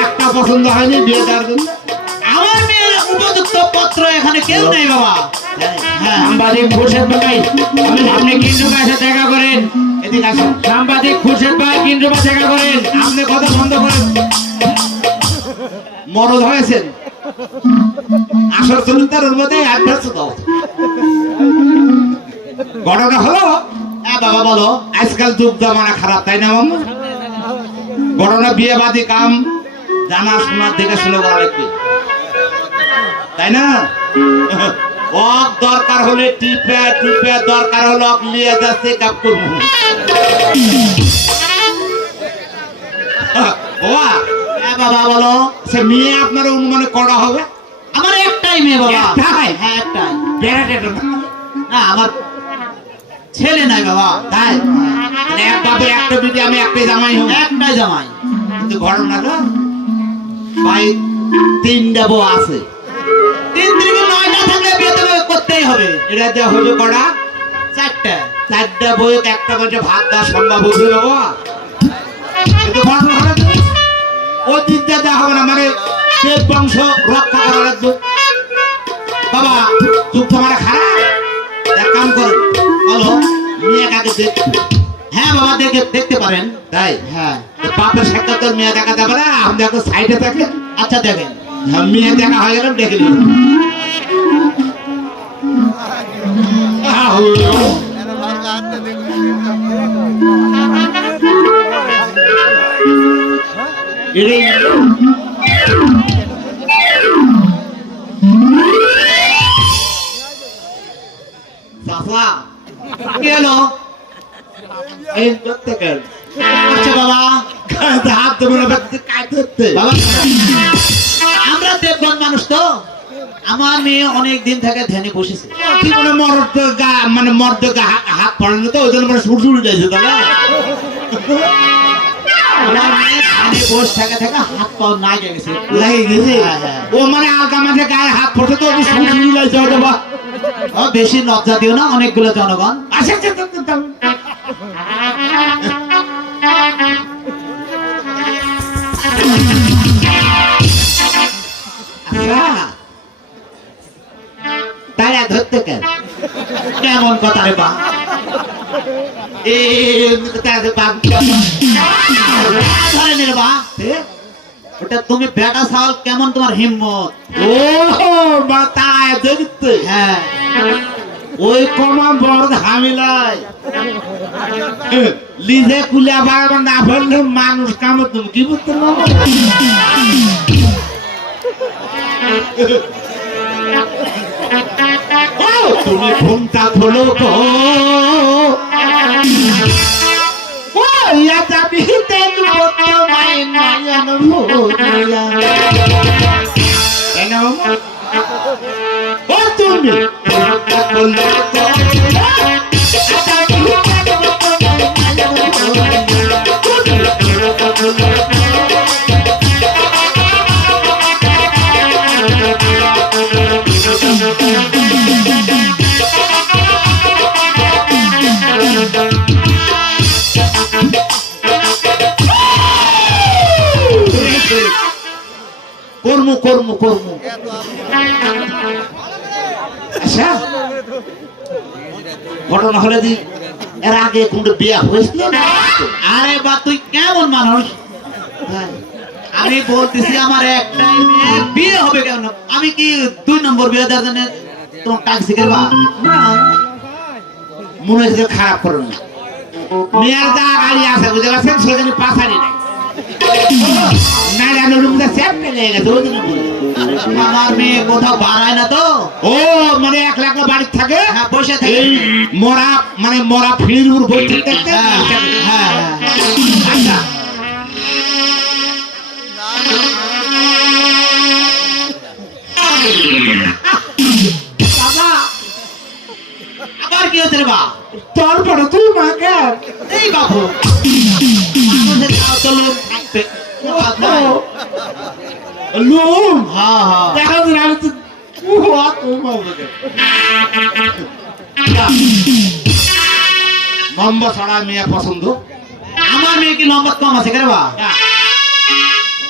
একটা পছন্দ হয়নি বিয়ে দেওয়ার জন্য? আমার মেয়ের উপযুক্ত পত্র এখানে কেউ নেই বাবা। হ্যাঁ। সাংবাদিক খুরশেদ ভাই, আপনি কিন্তু কাছে দেখা করেন। এদিকে আসুন। সাংবাদিক খুরশেদ ভাই কিন্তু দেখা করেন। আপনি কথা বন্ধ করেন। মরদ হয়েছেন, আসল চরিত্রের মধ্যে অ্যাডভান্স দাও। ঘটনা হলো, হ্যাঁ বাবা বলো। আজকাল যুগ জামানা খারাপ, তাই না মামু? ঘটনা বিয়ে বাদী কাম জানা শোনা দেখে শুনে করা লাগবে, তাই না? ওক দরকার হলে টিপে টিপে, দরকার হলে ওক লিয়ে যাচ্ছে কাপ করবো। বাবা, হ্যাঁ বাবা বলো। সে মেয়ে আপনার অনুমানে করা হবে? আমার একটাই মেয়ে বাবা। একটাই? হ্যাঁ একটাই। বেড়াতে না আমার ছেলে নাই বাবা। তাই মানে এক বাপের একটা বিটি, আমি একটাই জামাই হব। একটাই জামাই। কিন্তু ঘটনাটা ভাই তিনটা বউ আছে। 3 থেকে 9টা থাকলে বিয়ে তো করতেই হবে। এটা দেওয়া হলো কটা? 4টা। চারটা বই একটা বলছে ভাত দেওয়া সম্ভব হয়েছিল বাবা। কিন্তু ঘটনা হলো কি, ওই তিনটা দেওয়া হবে না, মানে দেব বংশ রক্ষা করা লাগবে। বাবা চুপ তো মানে খারাপ, এক কাম করেন, বলো মেয়ে কাকে দেখ। হ্যাঁ বাবা দেখতে পারেন। তাই হ্যাঁ। তো বাপের সাক্ষাৎ তোর মেয়ে দেখা যাবে না, আমি দেখো সাইডে থাকে। আচ্ছা দেখেন। মেয়ে দেখা হয়ে গেলাম, দেখে নিব। চাচা কি হলো? এই প্রত্যেকে আচ্ছা বাবা। হাত দেবো না, ব্যক্তি কাজ করতে। বাবা আমরা দেবগণ মানুষ তো, আমার মেয়ে অনেক দিন থেকে ধ্যানে বসেছে। কি মানে মরদ গা, মানে মর্দ গা হাত পড়ে না তো, ওই জন্য মানে সুর সুর যাইছে তাহলে। আমার মেয়ে ধানে বসে থাকা থাকা হাত পাও নাগে গেছে। লাগে গেছে হ্যাঁ, হ্যাঁ। ও মানে আলগা মাঝে গায়ে হাত পড়ছে তো আমি শুনছি লাইছে হয়তো বা ও বেশি লজ্জা দিও না, অনেকগুলো জনগণ। আচ্ছা আচ্ছা তারা ধরতে কেন? কেমন কথা রে বা? ধরেন বা, ওটা তুমি বেটা ছাগল, কেমন তোমার হিম্মত? ও বা তারা দেখতে হ্যাঁ, ওই কমা বড় ঝামেলায় লিজে কুলিয়া বাবা না ফেললে মানুষ কামে তুমি কি বুঝতে পারো? ও, তুমি ঘুমটা খোলো তো ও ইয়া যাবি দেখবো তোমায় নয়ন ভরিয়া। কেন ও তুমি ঘুমটা খোলো তো কর্ম কর্ম কর্ম। আচ্ছা ঘটনা হলে দি এর আগে কোনটা বিয়া হয়েছিল না? আরে বা তুই কেমন মানুষ? হ্যাঁ। আমি বলতেছি আমার একটাই মেয়ে, বিয়ে হবে কেন? আমি কি 2 নম্বর বিয়ে দেওয়ার জন্য তোমার ট্যাক্সি করবা? না মনে হচ্ছে যে খারাপ করো না, মেয়ের যা গাড়ি আছে বুঝতে পারছেন সেখানে পাশারি নাই নারায়ণ রুমটা সেফ নিয়ে গেছে ওই জন্য বললাম। আমার মেয়ে কোথাও বাড়ায় না তো? ও মানে এক লাখ বাড়ির থাকে হ্যাঁ, বসে থাকে। এই মরা মানে মরা ফিরির উপর বসে থাকতে হ্যাঁ, হ্যাঁ, হ্যাঁ। আচ্ছা বাবা, আবার কি হচ্ছে রে বা? তোর বড় তুই মাকে এই বাবু, মানুষের তাও তো লোক থাকবে। লাভ নাই। লুম হ্যাঁ, হ্যাঁ। দেখা দিন আমি তো নম্বর ছাড়া মেয়ে পছন্দ আমার মেয়ে কি নম্বর কম আছে কেন বা?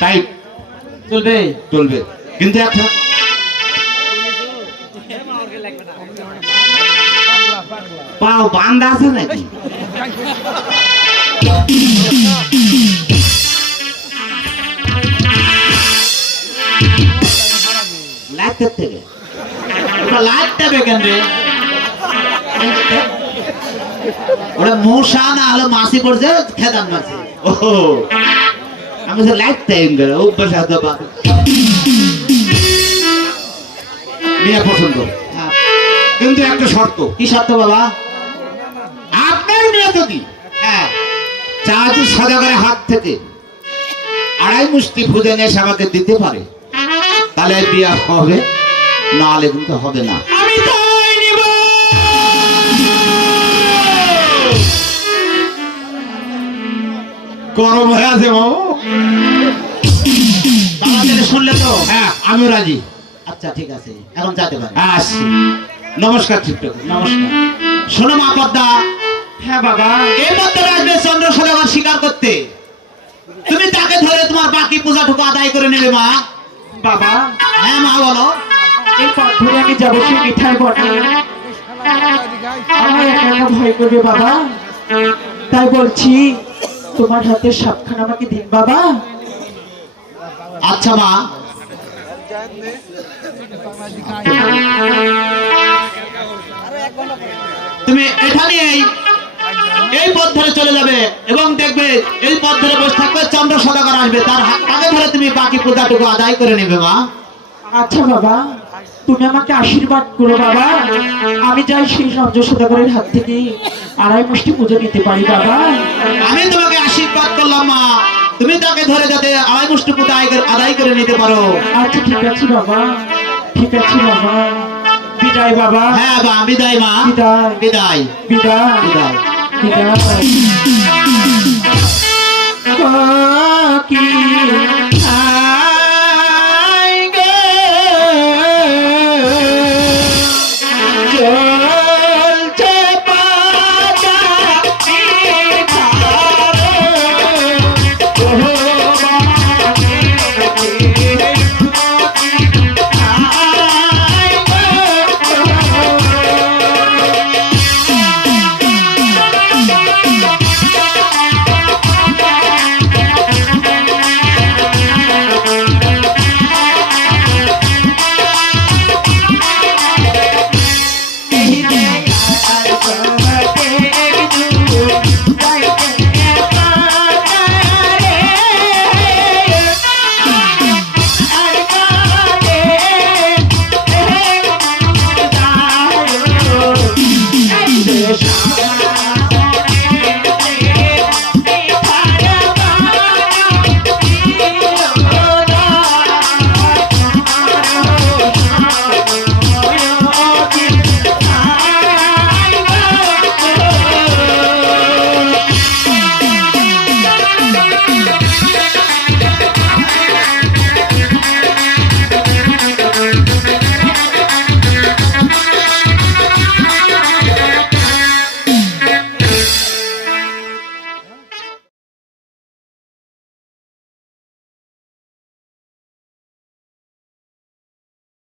তাই চলবে। চলবে কিন্তু একটা পাও বান্ধা আছে নাকি? লাইটের থেকে ওটা লাইটটা বেকেন রে। ওটা মশা না হলে মাসি পড়ছে খেদান মাসি। ও আমি তো লাইট টাইম করে অভ্যাস আছে বাবা মেয়ে পছন্দ হ্যাঁ। কিন্তু একটা শর্ত কি শর্ত বাবা? আপনার মেয়ে যদি হ্যাঁ, চাঁদ সদাগরের হাত থেকে 2.5 মুষ্টি খুঁজে নিয়ে এসে আমাকে দিতে পারে তাহলে বিয়ে হবে, নাহলে কিন্তু হবে না। আমি তাই নিব। গরম হয়ে আছে বাবু। বাবা থেকে শুনলে তো? হ্যাঁ আমি রাজি। আচ্ছা ঠিক আছে, এখন যেতে পারি। আসছি নমস্কার চিত্র নমস্কার। শোনো মা পদ্মা, হ্যাঁ বাবা এই পদ্মাটা আসবে চন্দ্র সদাগর স্বীকার করতে। তুমি তাকে ধরে তোমার বাকি পূজাটুকু আদায় করে নেবে মা। বাবা হ্যাঁ মা বলো। এই পথ ধরে আমি যাবো সেই মিঠাই বটে, আমার একা একা ভয় করবে বাবা, তাই বলছি তোমার হাতে সাপখান আমাকে দিন বাবা। আচ্ছা মা, তুমি এখানে এই পথ ধরে চলে যাবে এবং দেখবে এই পথ ধরে বসে থাকবে, চন্দ্র সদাগর আসবে, তার হাতে ধরে তুমি বাকি পূজাটুকু আদায় করে নেবে মা। আচ্ছা বাবা, তুমি আমাকে আশীর্বাদ করো বাবা, আমি চাই সেই চন্দ্র সদাগরের হাত থেকে 2.5 মুষ্টি পুজো নিতে পারি বাবা। আমি তোমাকে আশীর্বাদ করলাম মা, তুমি তাকে ধরে যাতে 2.5 মুষ্টি পূজা আদায় করে নিতে পারো। আচ্ছা ঠিক আছে বাবা, ঠিক আছে বাবা, বিদায় বাবা। হ্যাঁ বা বিদায় মা, বিদায় বিদায় বিদায় বিদায়। বিদায়।